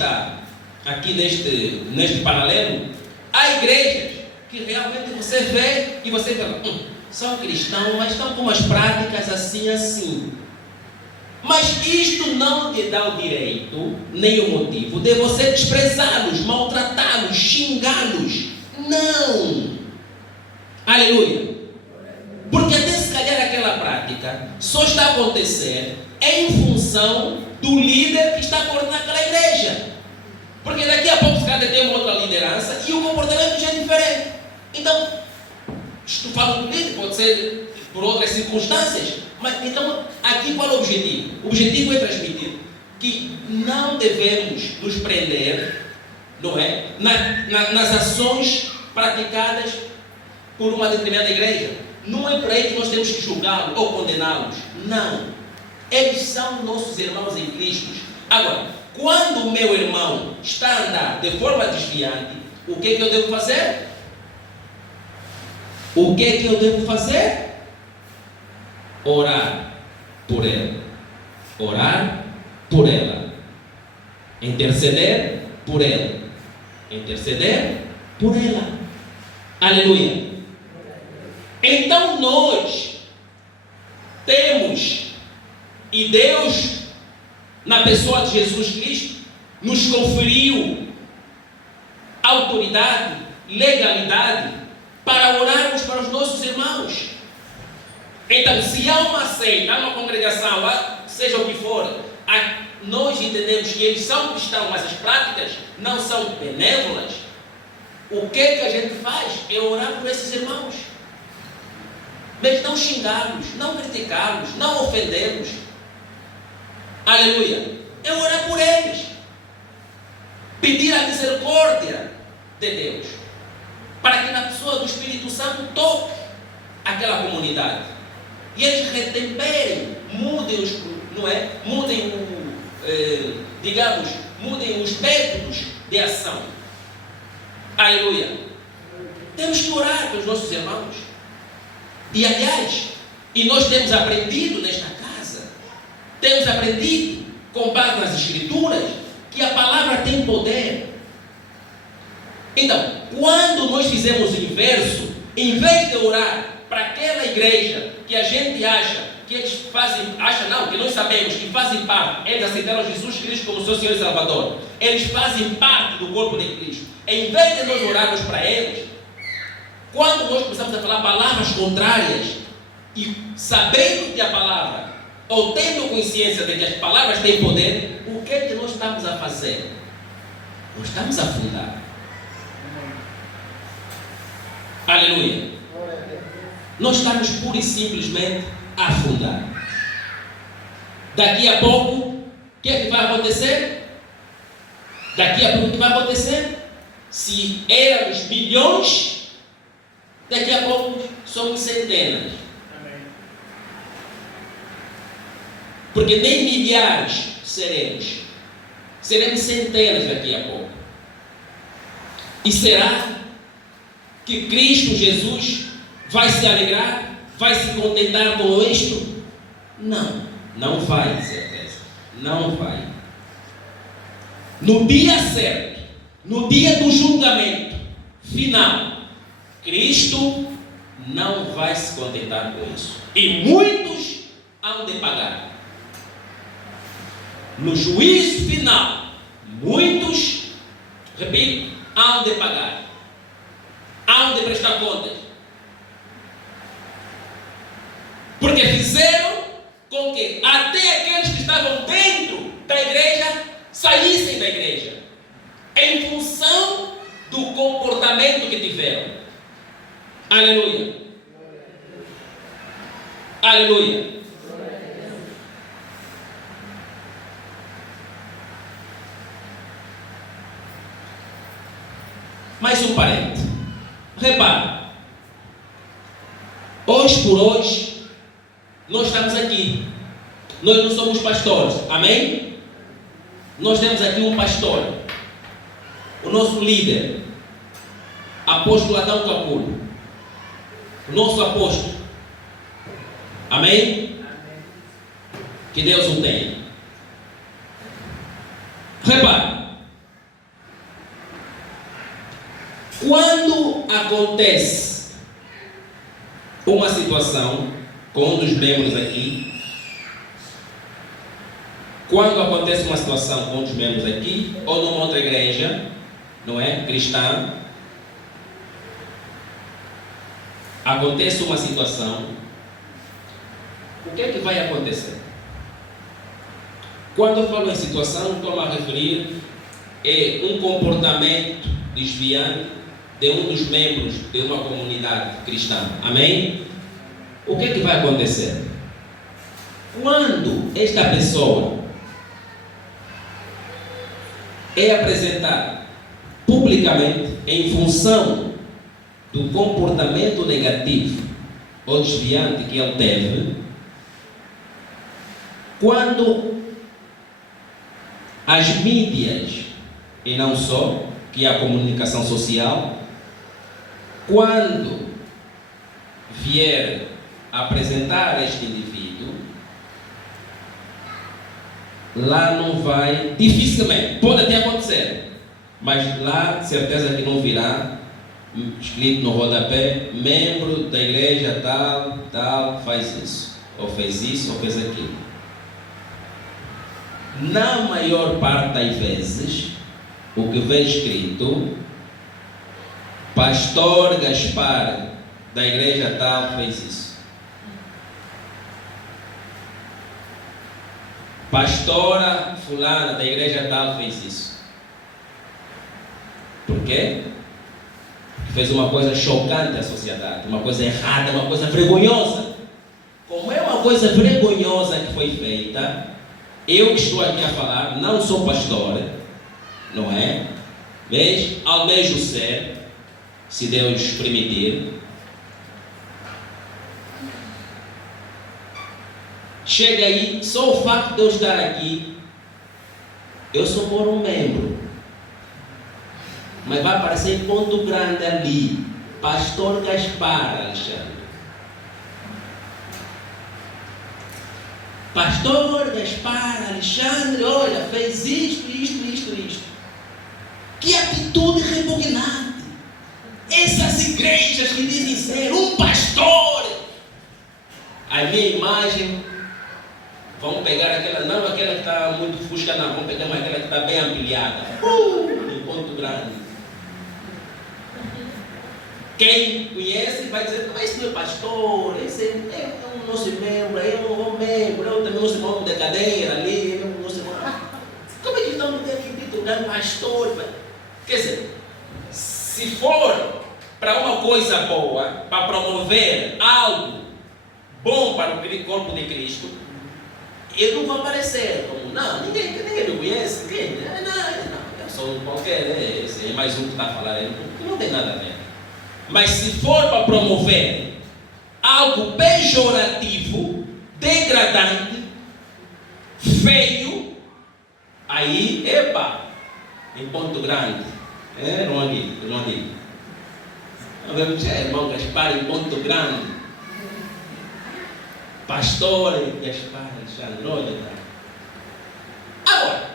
paralelo, há igrejas que realmente você vê e você fala: são cristãos, mas estão com umas práticas assim. Mas isto não te dá o direito, nem o motivo de você desprezá-los, maltratá-los, xingá-los. Não! Aleluia! Porque até se calhar aquela prática só está a acontecer em função do líder que está coordenando aquela igreja. Porque daqui a pouco se calhar tem uma outra liderança e o comportamento já é diferente. Então, estou falando do líder, pode ser por outras circunstâncias, mas então aqui qual é o objetivo? O objetivo é transmitir que não devemos nos prender, não é? Nas ações praticadas por uma determinada igreja. não é por aí que nós temos que julgá-los ou condená-los. Não. Eles são nossos irmãos em Cristo. Agora, quando o meu irmão está a andar de forma desviante, o que é que eu devo fazer? O que é que eu devo fazer? Orar por ela. Orar por ela. Interceder por ela. Interceder por ela. Aleluia. Então nós temos, e Deus, na pessoa de Jesus Cristo, nos conferiu autoridade, legalidade para orarmos para os nossos irmãos. Então, se há uma seita, há uma congregação, seja o que for, nós entendemos que eles são cristãos, mas as práticas não são benévolas. O que é que a gente faz? É orar por esses irmãos. Mas não xingá-los, não criticá-los, não ofendê-los. Aleluia. É orar por eles. Pedir a misericórdia de Deus. Para que na pessoa do Espírito Santo toque aquela comunidade. E eles retemperem, mudem os, não é? Mudem mudem os métodos de ação. Aleluia. Temos que orar pelos nossos irmãos. E aliás, e nós temos aprendido nesta casa, temos aprendido com base nas Escrituras, que a palavra tem poder. Então, quando nós fizemos o inverso, em vez de orar para aquela igreja que a gente acha que eles que nós sabemos que fazem parte, eles aceitaram Jesus Cristo como seu Senhor e Salvador, eles fazem parte do corpo de Cristo. Em vez de nós orarmos para eles, quando nós começamos a falar palavras contrárias e sabendo que a palavra, ou tendo consciência de que as palavras têm poder, o que é que nós estamos a fazer? Nós estamos a afundar. Aleluia. Nós estamos pura e simplesmente a afundar. Daqui a pouco, o que é que vai acontecer? Daqui a pouco, o que vai acontecer? Se éramos milhões, daqui a pouco somos centenas. Porque nem milhares seremos. Seremos centenas daqui a pouco. E será que Cristo Jesus vai se alegrar? Vai se contentar com isto? Não, não vai, de certeza. Não vai. No dia certo, no dia do julgamento final, Cristo não vai se contentar com isso. E muitos hão de pagar. No juízo final, muitos, repito, hão de pagar. Hão de prestar contas. Porque fizeram com que até aqueles que estavam dentro da igreja saíssem da igreja, em função do comportamento que tiveram. Aleluia. Aleluia. Mais um parente. Repara, hoje por hoje, nós estamos aqui. Nós não somos pastores, amém? Nós temos aqui um pastor, o nosso líder, apóstolo Adão Capulo, o nosso apóstolo, amém? Que Deus o tenha. Repare, quando acontece uma situação com um dos membros aqui, quando acontece uma situação com um dos membros aqui, ou numa outra igreja, não é? Cristã, acontece uma situação, o que é que vai acontecer? Quando eu falo em situação, estou a referir a um comportamento desviante de um dos membros de uma comunidade cristã. Amém? O que é que vai acontecer? Quando esta pessoa é apresentada publicamente em função do comportamento negativo ou desviante que ele teve, quando as mídias, e não só, que é a comunicação social, quando vier a apresentar este indivíduo, lá não vai, dificilmente, pode até acontecer, mas lá certeza que não virá escrito no rodapé: membro da igreja tal, tal, faz isso, ou fez isso, ou fez aquilo. Na maior parte das vezes, o que vem escrito: pastor Gaspar da igreja tal fez isso, pastora fulana da igreja tal fez isso. Por quê? Porque fez uma coisa chocante à sociedade, uma coisa errada, uma coisa vergonhosa. Como é uma coisa vergonhosa que foi feita, eu que estou aqui a falar, não sou pastor, não é? Mas almejo ser, se Deus permitir. Chega aí, só o facto de eu estar aqui, eu sou por um membro, mas vai aparecer em ponto grande ali: pastor Gaspar Alexandre. Pastor Gaspar Alexandre, olha, fez isto. Que atitude repugnante! Essas igrejas que dizem ser um pastor. A minha imagem, vamos pegar aquela, não aquela que está muito fusca, não, vamos pegar aquela que está bem ampliada, em ponto grande. Quem conhece vai dizer: mas esse não é pastor, esse é o nosso membro, é um membro, eu também nosso irmão de cadeira ali, eu nosso irmão. Como é que estão titulando pastor? Quer dizer, se for para uma coisa boa, para promover algo bom para o corpo de Cristo, eu não vou aparecer como, não, ninguém me conhece, não, eu sou qualquer, esse é mais um que está a falar, não tem nada a ver. Mas se for para promover algo pejorativo, degradante, feio, aí, epa, em ponto grande, não digo. Vamos ver, irmão Gaspar em ponto grande, pastor Gaspar Alexandre, olha. Agora,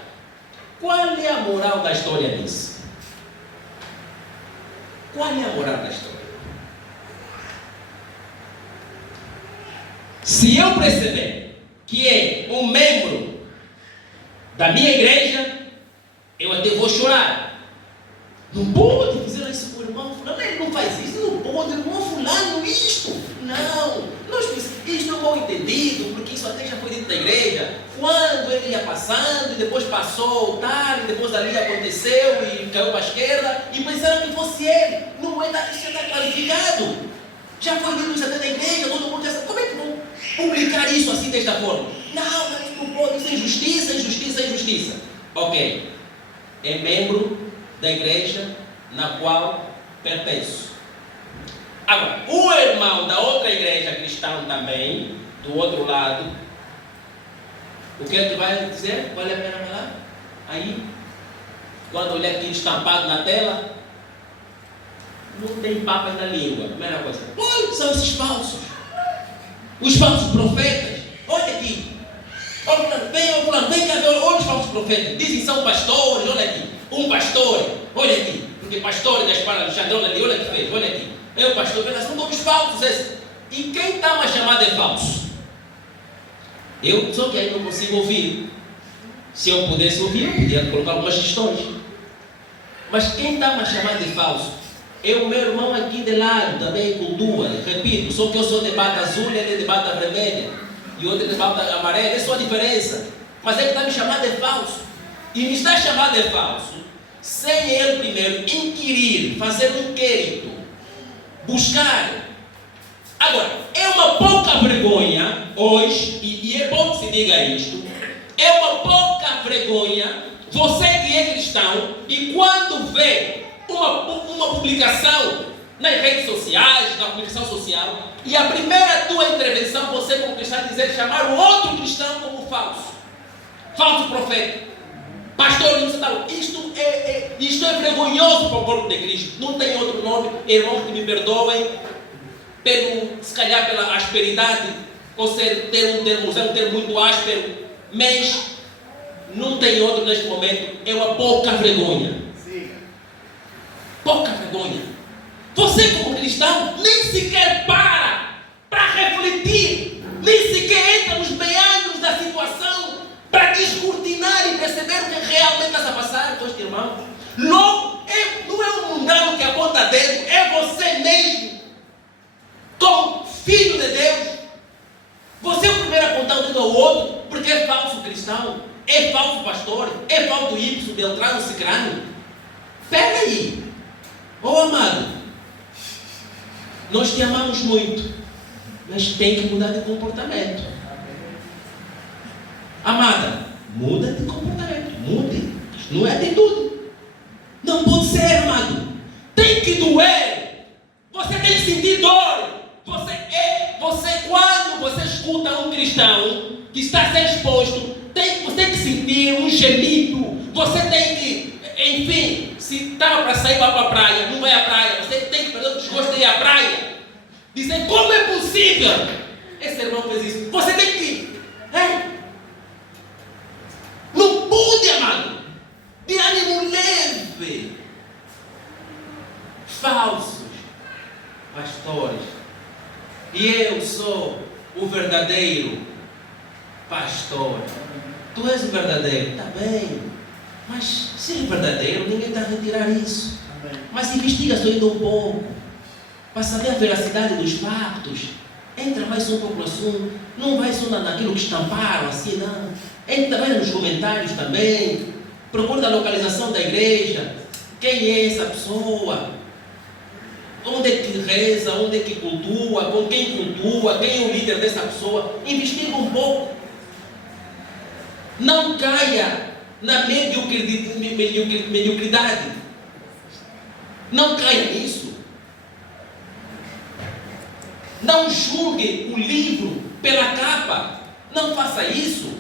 qual é a moral da história disso? Qual é a moral da história? Se eu perceber que é um membro da minha igreja, eu até vou chorar. Não pode dizer isso para o irmão fulano, ele não faz isso, não pode, irmão fulano, isto. Não, isto é mal entendido, porque isso até já foi dito na igreja. Quando ele ia passando, e depois passou tal, e depois ali aconteceu, e caiu para a esquerda, e pensaram que fosse ele. Não é, isso está clarificado. Já foi dito isso até na igreja, todo mundo pensa: como é que vão publicar isso assim desta forma? Não pode, isso é injustiça. Ok, é membro da igreja na qual pertenço. Agora, o irmão da outra igreja cristã também, do outro lado, o que é que vai dizer? Vale a pena falar? Aí, quando olhar aqui estampado na tela, não tem papas na língua. Primeira coisa: oi, são esses falsos, os falsos profetas. Olha aqui, vem cá ver, olha os falsos profetas. Dizem que são pastores, olha aqui, um pastor, olha aqui, porque pastor Gaspar Alexandre, olha ali, olha o que fez, olha aqui. Eu, pastor, são todos falsos esses. E quem está a chamar de falso? Eu, só que aí não consigo ouvir. Se eu pudesse ouvir, eu podia colocar algumas questões. Mas quem está a chamar de falso? Eu, meu irmão aqui de lado, também cultua, repito, só que eu sou de bata azul e ele é de bata vermelha, e outro de bata amarela, é só a diferença. Mas ele está me chamando de falso. E me está chamando de falso, sem ele primeiro inquirir, fazer um inquérito, buscar. Agora, é uma pouca vergonha hoje, e é bom que se diga isto, é uma pouca vergonha você que é cristão, e quando vê uma publicação nas redes sociais, na comunicação social, e a primeira tua intervenção, você como cristão, dizer, chamar o outro cristão como falso profeta, pastor, isto é vergonhoso para o corpo de Cristo. Não tem outro nome, irmãos, que me perdoem, se calhar pela asperidade, ou ter um termo muito áspero, mas não tem outro neste momento, é uma pouca vergonha. Pouca vergonha. Você como cristão nem sequer para refletir, nem sequer entra nos meandros da situação para descortinar e perceber o que realmente está a passar com este irmão. Logo, não é um mundano que aponta dedo, é você mesmo, como filho de Deus. Você é o primeiro a apontar o dedo ao outro, porque é falso cristão, é falso pastor, é falso Y, Beltrano, Cicrano. Pega aí. Amado, nós te amamos muito, mas tem que mudar de comportamento. Amada, muda de comportamento, mude. Isto não é atitude. Não pode ser, amado. Tem que doer. Você tem que sentir dor. Quando você escuta um cristão que está a ser exposto, você tem que sentir um gemido. Você tem que, enfim, se estava para sair, vai para a praia, não vai à praia. Você tem que perder o desgosto de ir à praia. Dizer, como é possível? Esse irmão fez isso. Você tem que, não pude, amado, de ânimo leve. Falsos pastores. E eu sou o verdadeiro pastor. Tu és o verdadeiro, está bem. Mas se é verdadeiro, ninguém está a retirar isso. Mas investiga só ainda um pouco, para saber a veracidade dos factos. Entra mais um pouco no assunto. Não vai só naquilo que estamparam, assim, não. Entra também nos comentários também. Procura a localização da igreja. Quem é essa pessoa? Onde é que reza? Onde é que cultua? Com quem cultua? Quem é o líder dessa pessoa? Investiga um pouco. Não caia na mediocridade. Não caia nisso. Não julgue o livro pela capa. Não faça isso.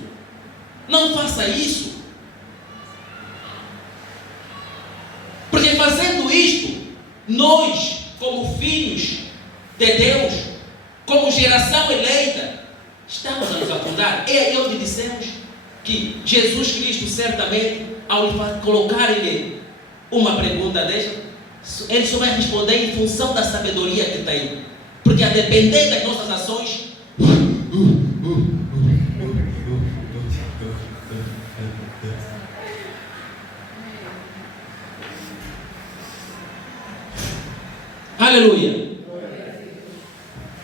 Não faça isso. Porque fazendo isto, nós, como filhos de Deus, como geração eleita, estamos a nos afundar. É aí onde dissemos que Jesus Cristo, certamente, ao colocar-lhe uma pergunta desta, ele só vai responder em função da sabedoria que tem. Porque a depender das nossas ações, aleluia,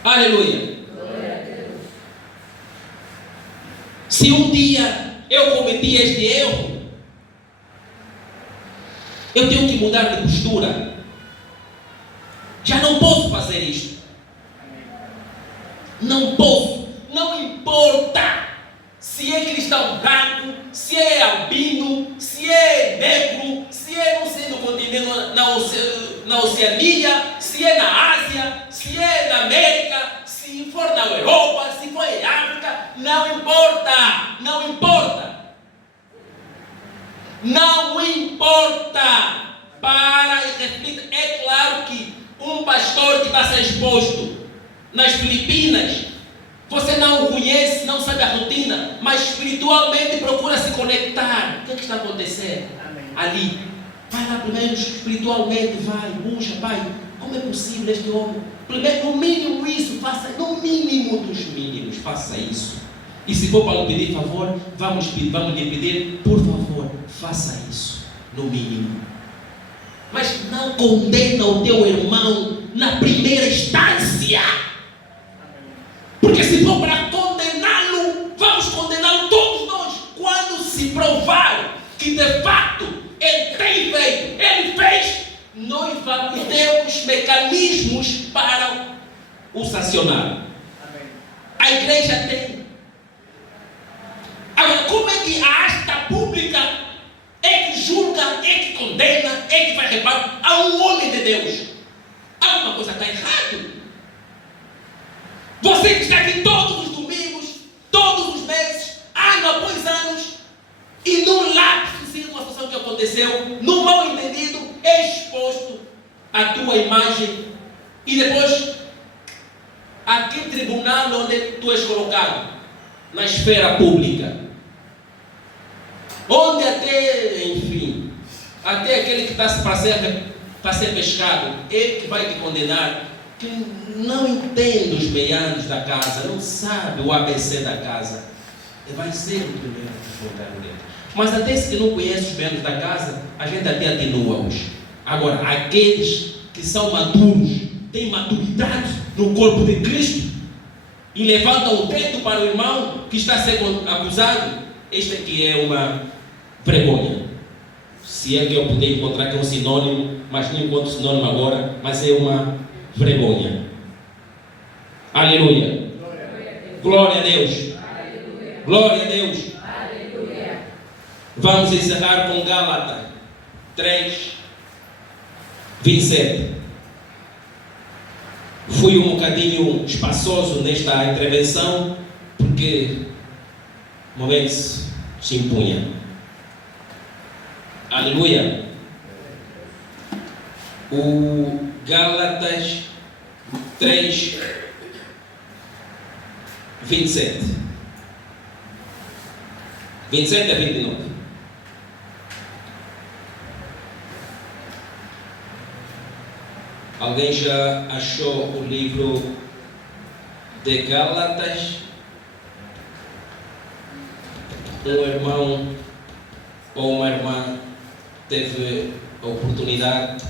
aleluia. Se um dia eu cometi este erro, eu tenho que mudar de postura. Já não posso fazer isto. Não posso. Não importa se é cristão branco, se é albino, se é negro, se é não sei no continente, na Oceania, se é na Ásia, se é na América, se for na Europa, se for em África, não importa. Não importa. Não importa. Para e reflita. É claro que um pastor que está a ser exposto nas Filipinas, você não o conhece, não sabe a rotina, mas espiritualmente procura se conectar. O que está acontecendo ali? Vai lá primeiro espiritualmente, busca, Pai, como é possível este homem? Primeiro, no mínimo isso, faça, no mínimo dos mínimos, faça isso. E se for para lhe pedir favor, vamos lhe pedir, por favor, faça isso, no mínimo. Mas não condena o teu irmão na primeira instância. Porque se for para condená-lo, vamos condená-lo todos nós. Quando se provar que de fato ele tem feito, ele fez, nós vamos ter os mecanismos para o sancionar. A igreja tem. Agora, como é que a asta pública é que julga, é que condena, é que faz reparo a um homem de Deus? alguma coisa está errado. Você que está aqui todos os domingos, todos os meses, ano após anos, e num lapso, sim, uma situação que aconteceu, no mal entendido, é exposto a tua imagem, e depois, aquele tribunal onde tu és colocado, na esfera pública, onde até, enfim, até aquele que está para ser pescado, ele que vai te condenar, que não entende os meianos da casa, não sabe o ABC da casa, ele vai ser o primeiro a voltar dentro. Mas até se não conhece os meianos da casa, a gente até atenua-os. Agora, aqueles que são maduros, têm maturidade no corpo de Cristo, e levantam o dedo para o irmão que está sendo acusado, este aqui é uma vergonha. Se é que eu puder encontrar aqui um sinônimo, mas não encontro sinônimo agora, mas é uma vergonha. Aleluia. Glória a Deus. Glória a Deus. Vamos encerrar com Gálatas 3, 27. Fui um bocadinho espaçoso nesta intervenção, porque o momento se impunha. Aleluia. O Gálatas 3, 27. 27 a 29. Alguém já achou o livro de Gálatas? Um irmão ou uma irmã teve a oportunidade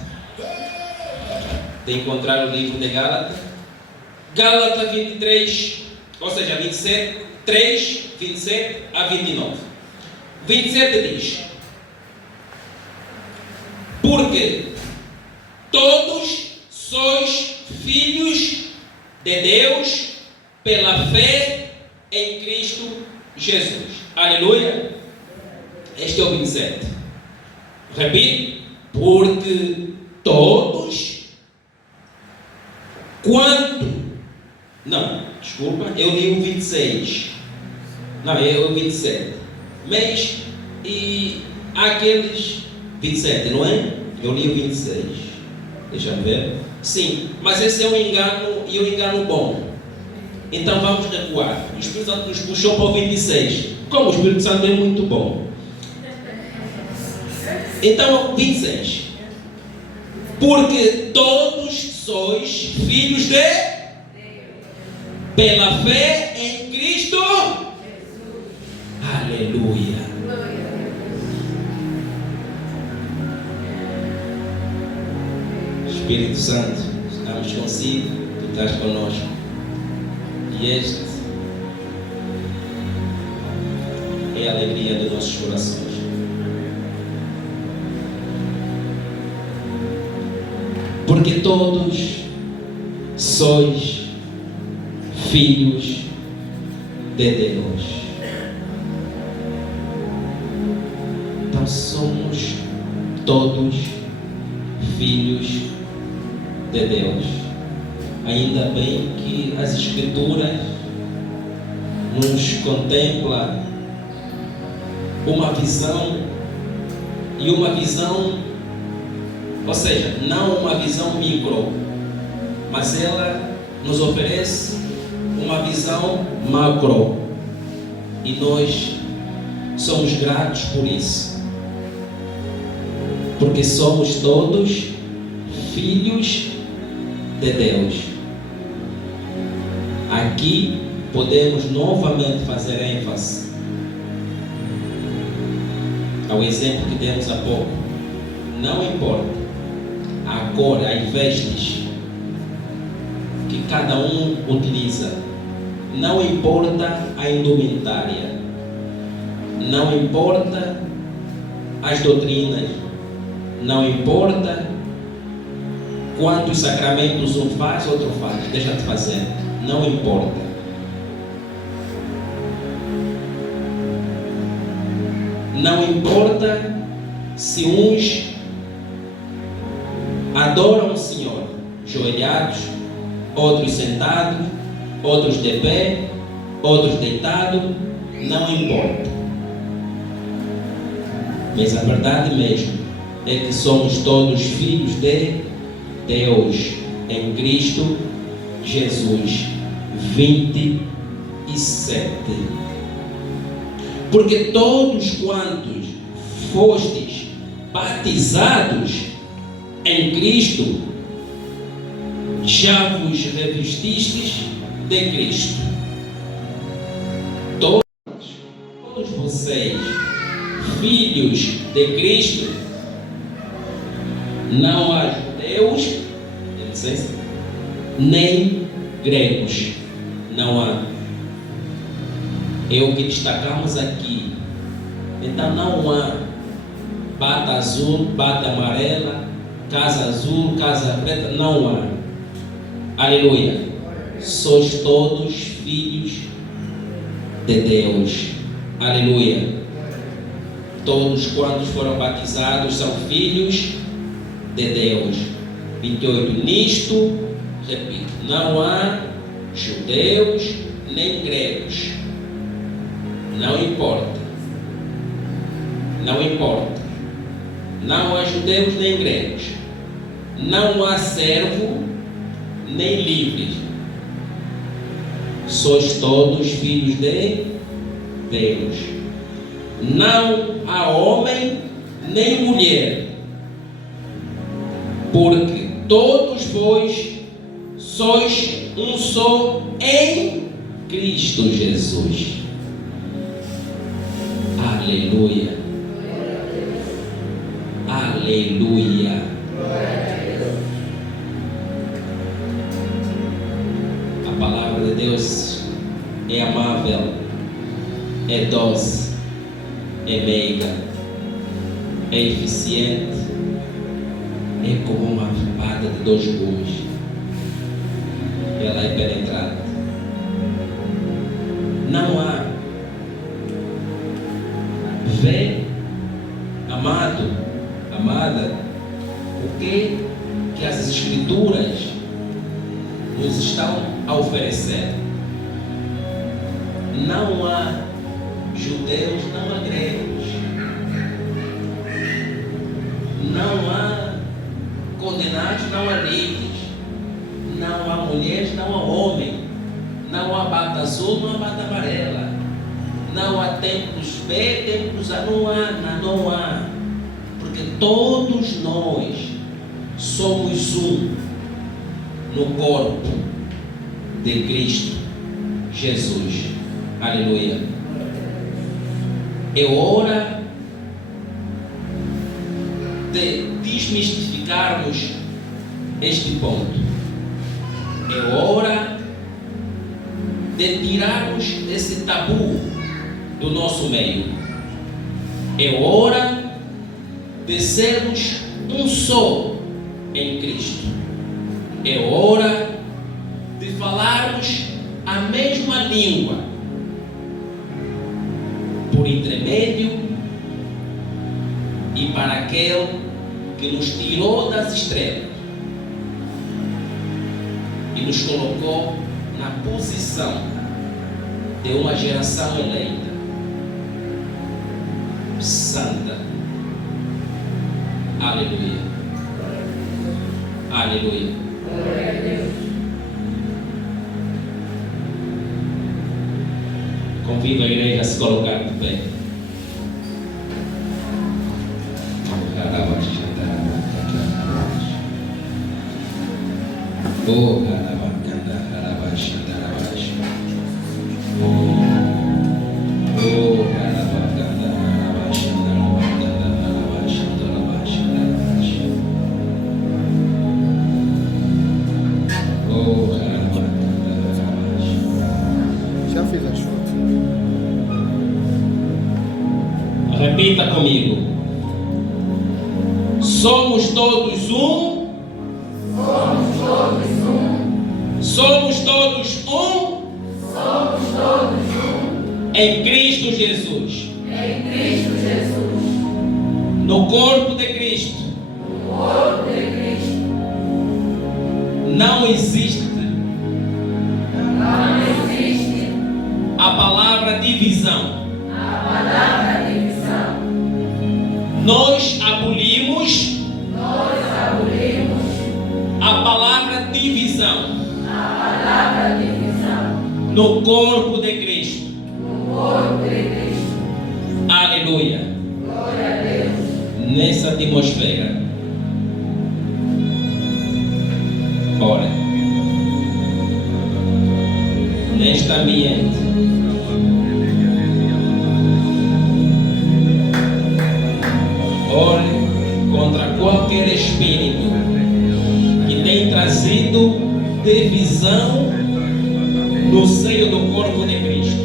de encontrar o livro de Gálatas? Gálatas 23, ou seja, 27, 3, 27 a 29. 27 diz: porque todos sois filhos de Deus pela fé em Cristo Jesus. Aleluia. Este é o 27. Repito. Porque todos, quanto, não, desculpa, eu li o 26. Não, é o 27. Mas, e aqueles 27, não é? Eu li o 26. Deixa eu ver. Sim, mas esse é um engano, e um engano bom. Então vamos recuar. O Espírito Santo nos puxou para o 26. Como o Espírito Santo é muito bom. Então, 26. Porque todos sois filhos de pela fé em Cristo. Aleluia. Espírito Santo, estamos consigo, tu estás conosco. E este é a alegria dos nossos corações. Porque todos sois filhos de Deus. Então somos todos filhos de Deus. Ainda bem que as Escrituras nos contempla uma visão, e uma visão, ou seja, não uma visão micro, mas ela nos oferece uma visão macro, e nós somos gratos por isso, porque somos todos filhos de Deus. Aqui podemos novamente fazer ênfase ao exemplo que demos há pouco. Não importa a cor, as vestes que cada um utiliza, não importa a indumentária, não importa as doutrinas, não importa quantos sacramentos um faz, outro faz, deixa de fazer, não importa. Não importa se uns adoram o Senhor joelhados, outros sentados, outros de pé, outros deitados, não importa. Mas a verdade mesmo é que somos todos filhos de Deus em Cristo Jesus. 27. Porque todos quantos fostes batizados em Cristo, já vos revestistes de Cristo. Todos vocês, filhos de Cristo, não há judeus, nem gregos, não há. É o que destacamos aqui. Então não há bata azul, bata amarela, casa azul, casa preta, não há. Aleluia. Sois todos filhos de Deus. Aleluia. Todos quantos foram batizados são filhos de Deus. 28. Nisto, repito, não há judeus nem gregos. Não importa. Não importa. Não há judeus nem gregos. Não há servo nem livre. Sois todos filhos de Deus. Não há homem nem mulher, porque todos vós sois um só em Cristo Jesus. Aleluia. Aleluia. A palavra de Deus é amável, é doce, é meiga, é eficiente, é como uma espada de 2 gumes. Ela é penetrante. Não há. Vê, amado, amada, o que as Escrituras nos estão a oferecer. Não há judeus, não há gregos. Não há condenados, não há livres. Não há mulheres, não há homem. Não há bata azul, não há bata amarela. Não há templos B, templos A. Não há. Porque todos nós somos um no corpo de Cristo Jesus. Aleluia. É hora de desmistificarmos este ponto. É hora de tirarmos esse tabu do nosso meio. É hora de sermos um só em Cristo. É hora de falarmos a mesma língua, por intermédio e para aquele que nos tirou das estrelas e nos colocou na posição de uma geração eleita, santa. Aleluia. Aleluia. Convido a igreja a se colocar de pé. Já fiz as fotos. Repita comigo. Somos todos um. Somos todos um. Somos todos um Somos todos um. em Cristo Jesus. Em Cristo Jesus. No corpo de Cristo. No corpo de Cristo. Não existe a palavra divisão. Nós abolimos a palavra divisão no corpo de Cristo. Aleluia. Nessa atmosfera, ora, neste ambiente, ore contra qualquer espírito que tem trazido divisão no seio do corpo de Cristo.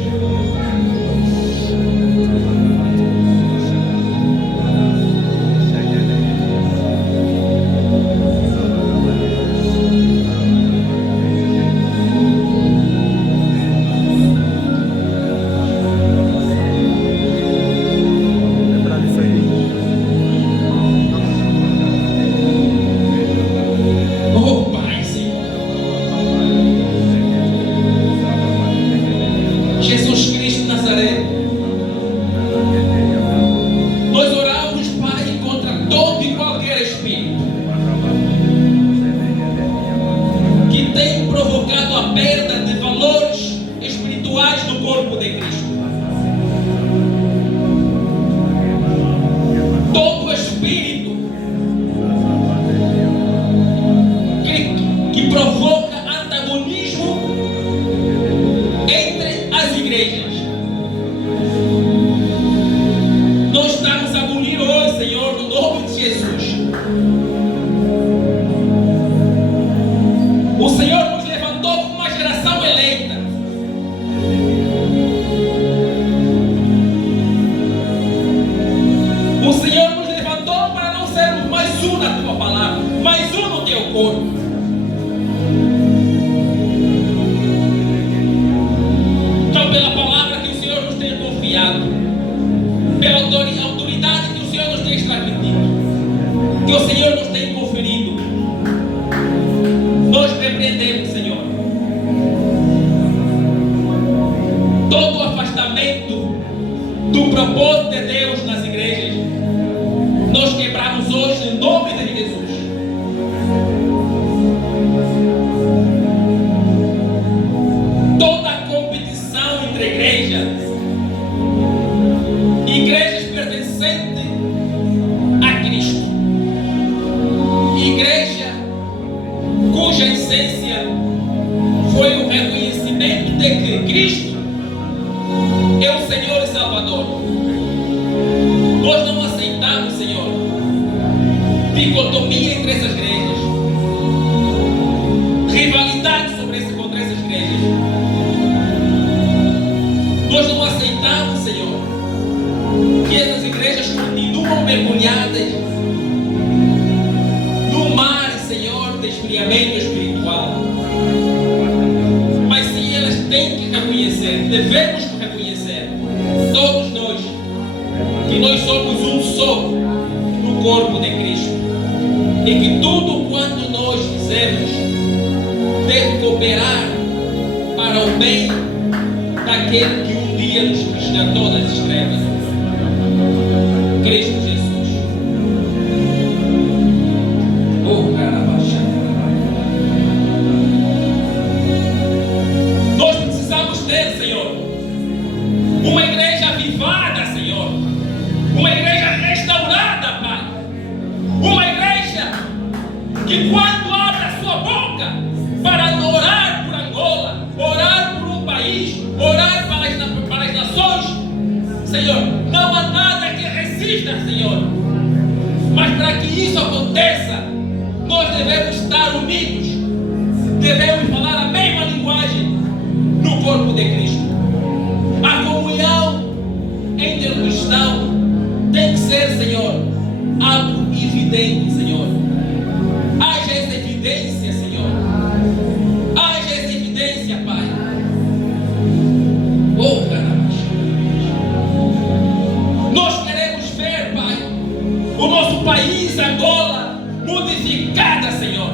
O nosso país, Angola, modificada, Senhor.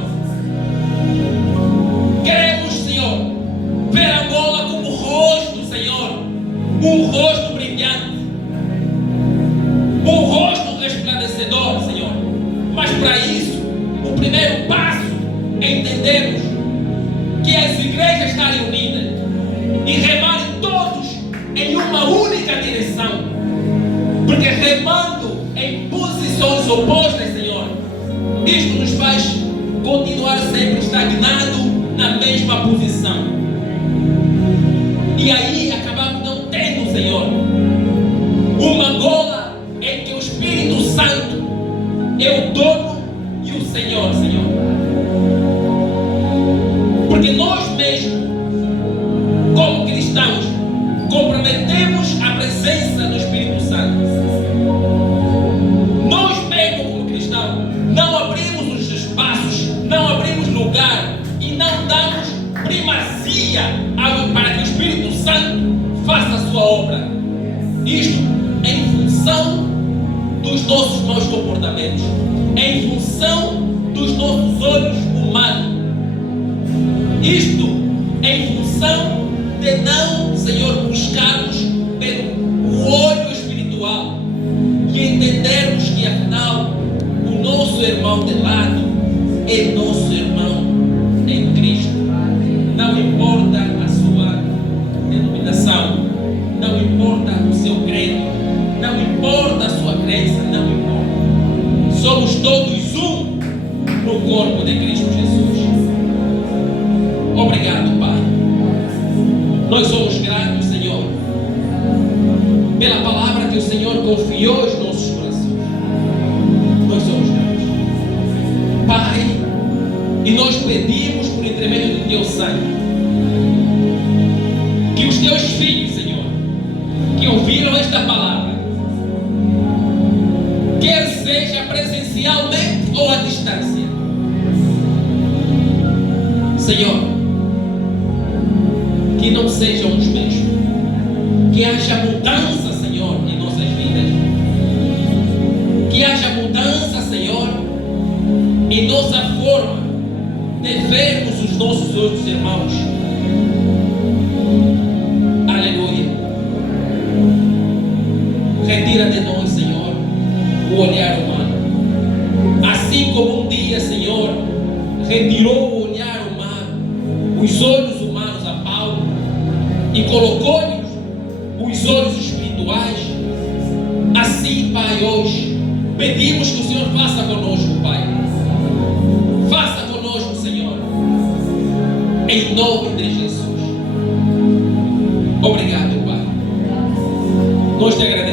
rosto brilhante, um rosto resplandecedor, Senhor. Mas para isso, o primeiro passo é entendermos que as igrejas estarem unidas e remarem todos em uma única direção. Porque remando em posições opostas, Senhor, isto nos faz continuar sempre estagnado na mesma posição. E aí acabamos não tendo, Senhor, uma gola em que o Espírito Santo é o dono e o Senhor, Senhor. Porque nós mesmos, como cristãos, comprometemos a presença do Espírito Santo. Nós mesmos, como cristãos, não abrimos os espaços, não abrimos lugar e não damos primazia para que o Espírito Santo faça a sua obra. Isto em função dos nossos maus comportamentos, em função dos nossos olhos humanos. Isto em função de não, Senhor, buscarmos pelo olho espiritual e entendermos que afinal o nosso irmão de lado é nosso irmão em Cristo. Não importa a sua denominação, não importa o seu credo, não importa a sua crença, não importa. Somos todos um no corpo de Cristo Jesus. Obrigado, Pai. Nós somos gratos, Senhor, pela palavra que o Senhor confiou aos nossos corações. Nós somos gratos, Pai, e nós pedimos por intermédio do Teu sangue que os Teus filhos, Senhor, que ouviram esta palavra, quer seja presencialmente ou à distância, Senhor, que não sejam os mesmos, que haja mudança, Senhor, em nossas vidas, que haja mudança, Senhor, em nossa forma de vermos os nossos outros irmãos. Aleluia. Retira de nós, Senhor, o olhar humano, assim como um dia, Senhor, retirou o olhar humano, os olhos humanos a Paulo, e colocou-lhes os olhos espirituais. Assim, Pai, hoje pedimos que o Senhor faça conosco, Pai. Faça conosco, Senhor, em nome de Jesus. Obrigado, Pai. Nós te agradecemos.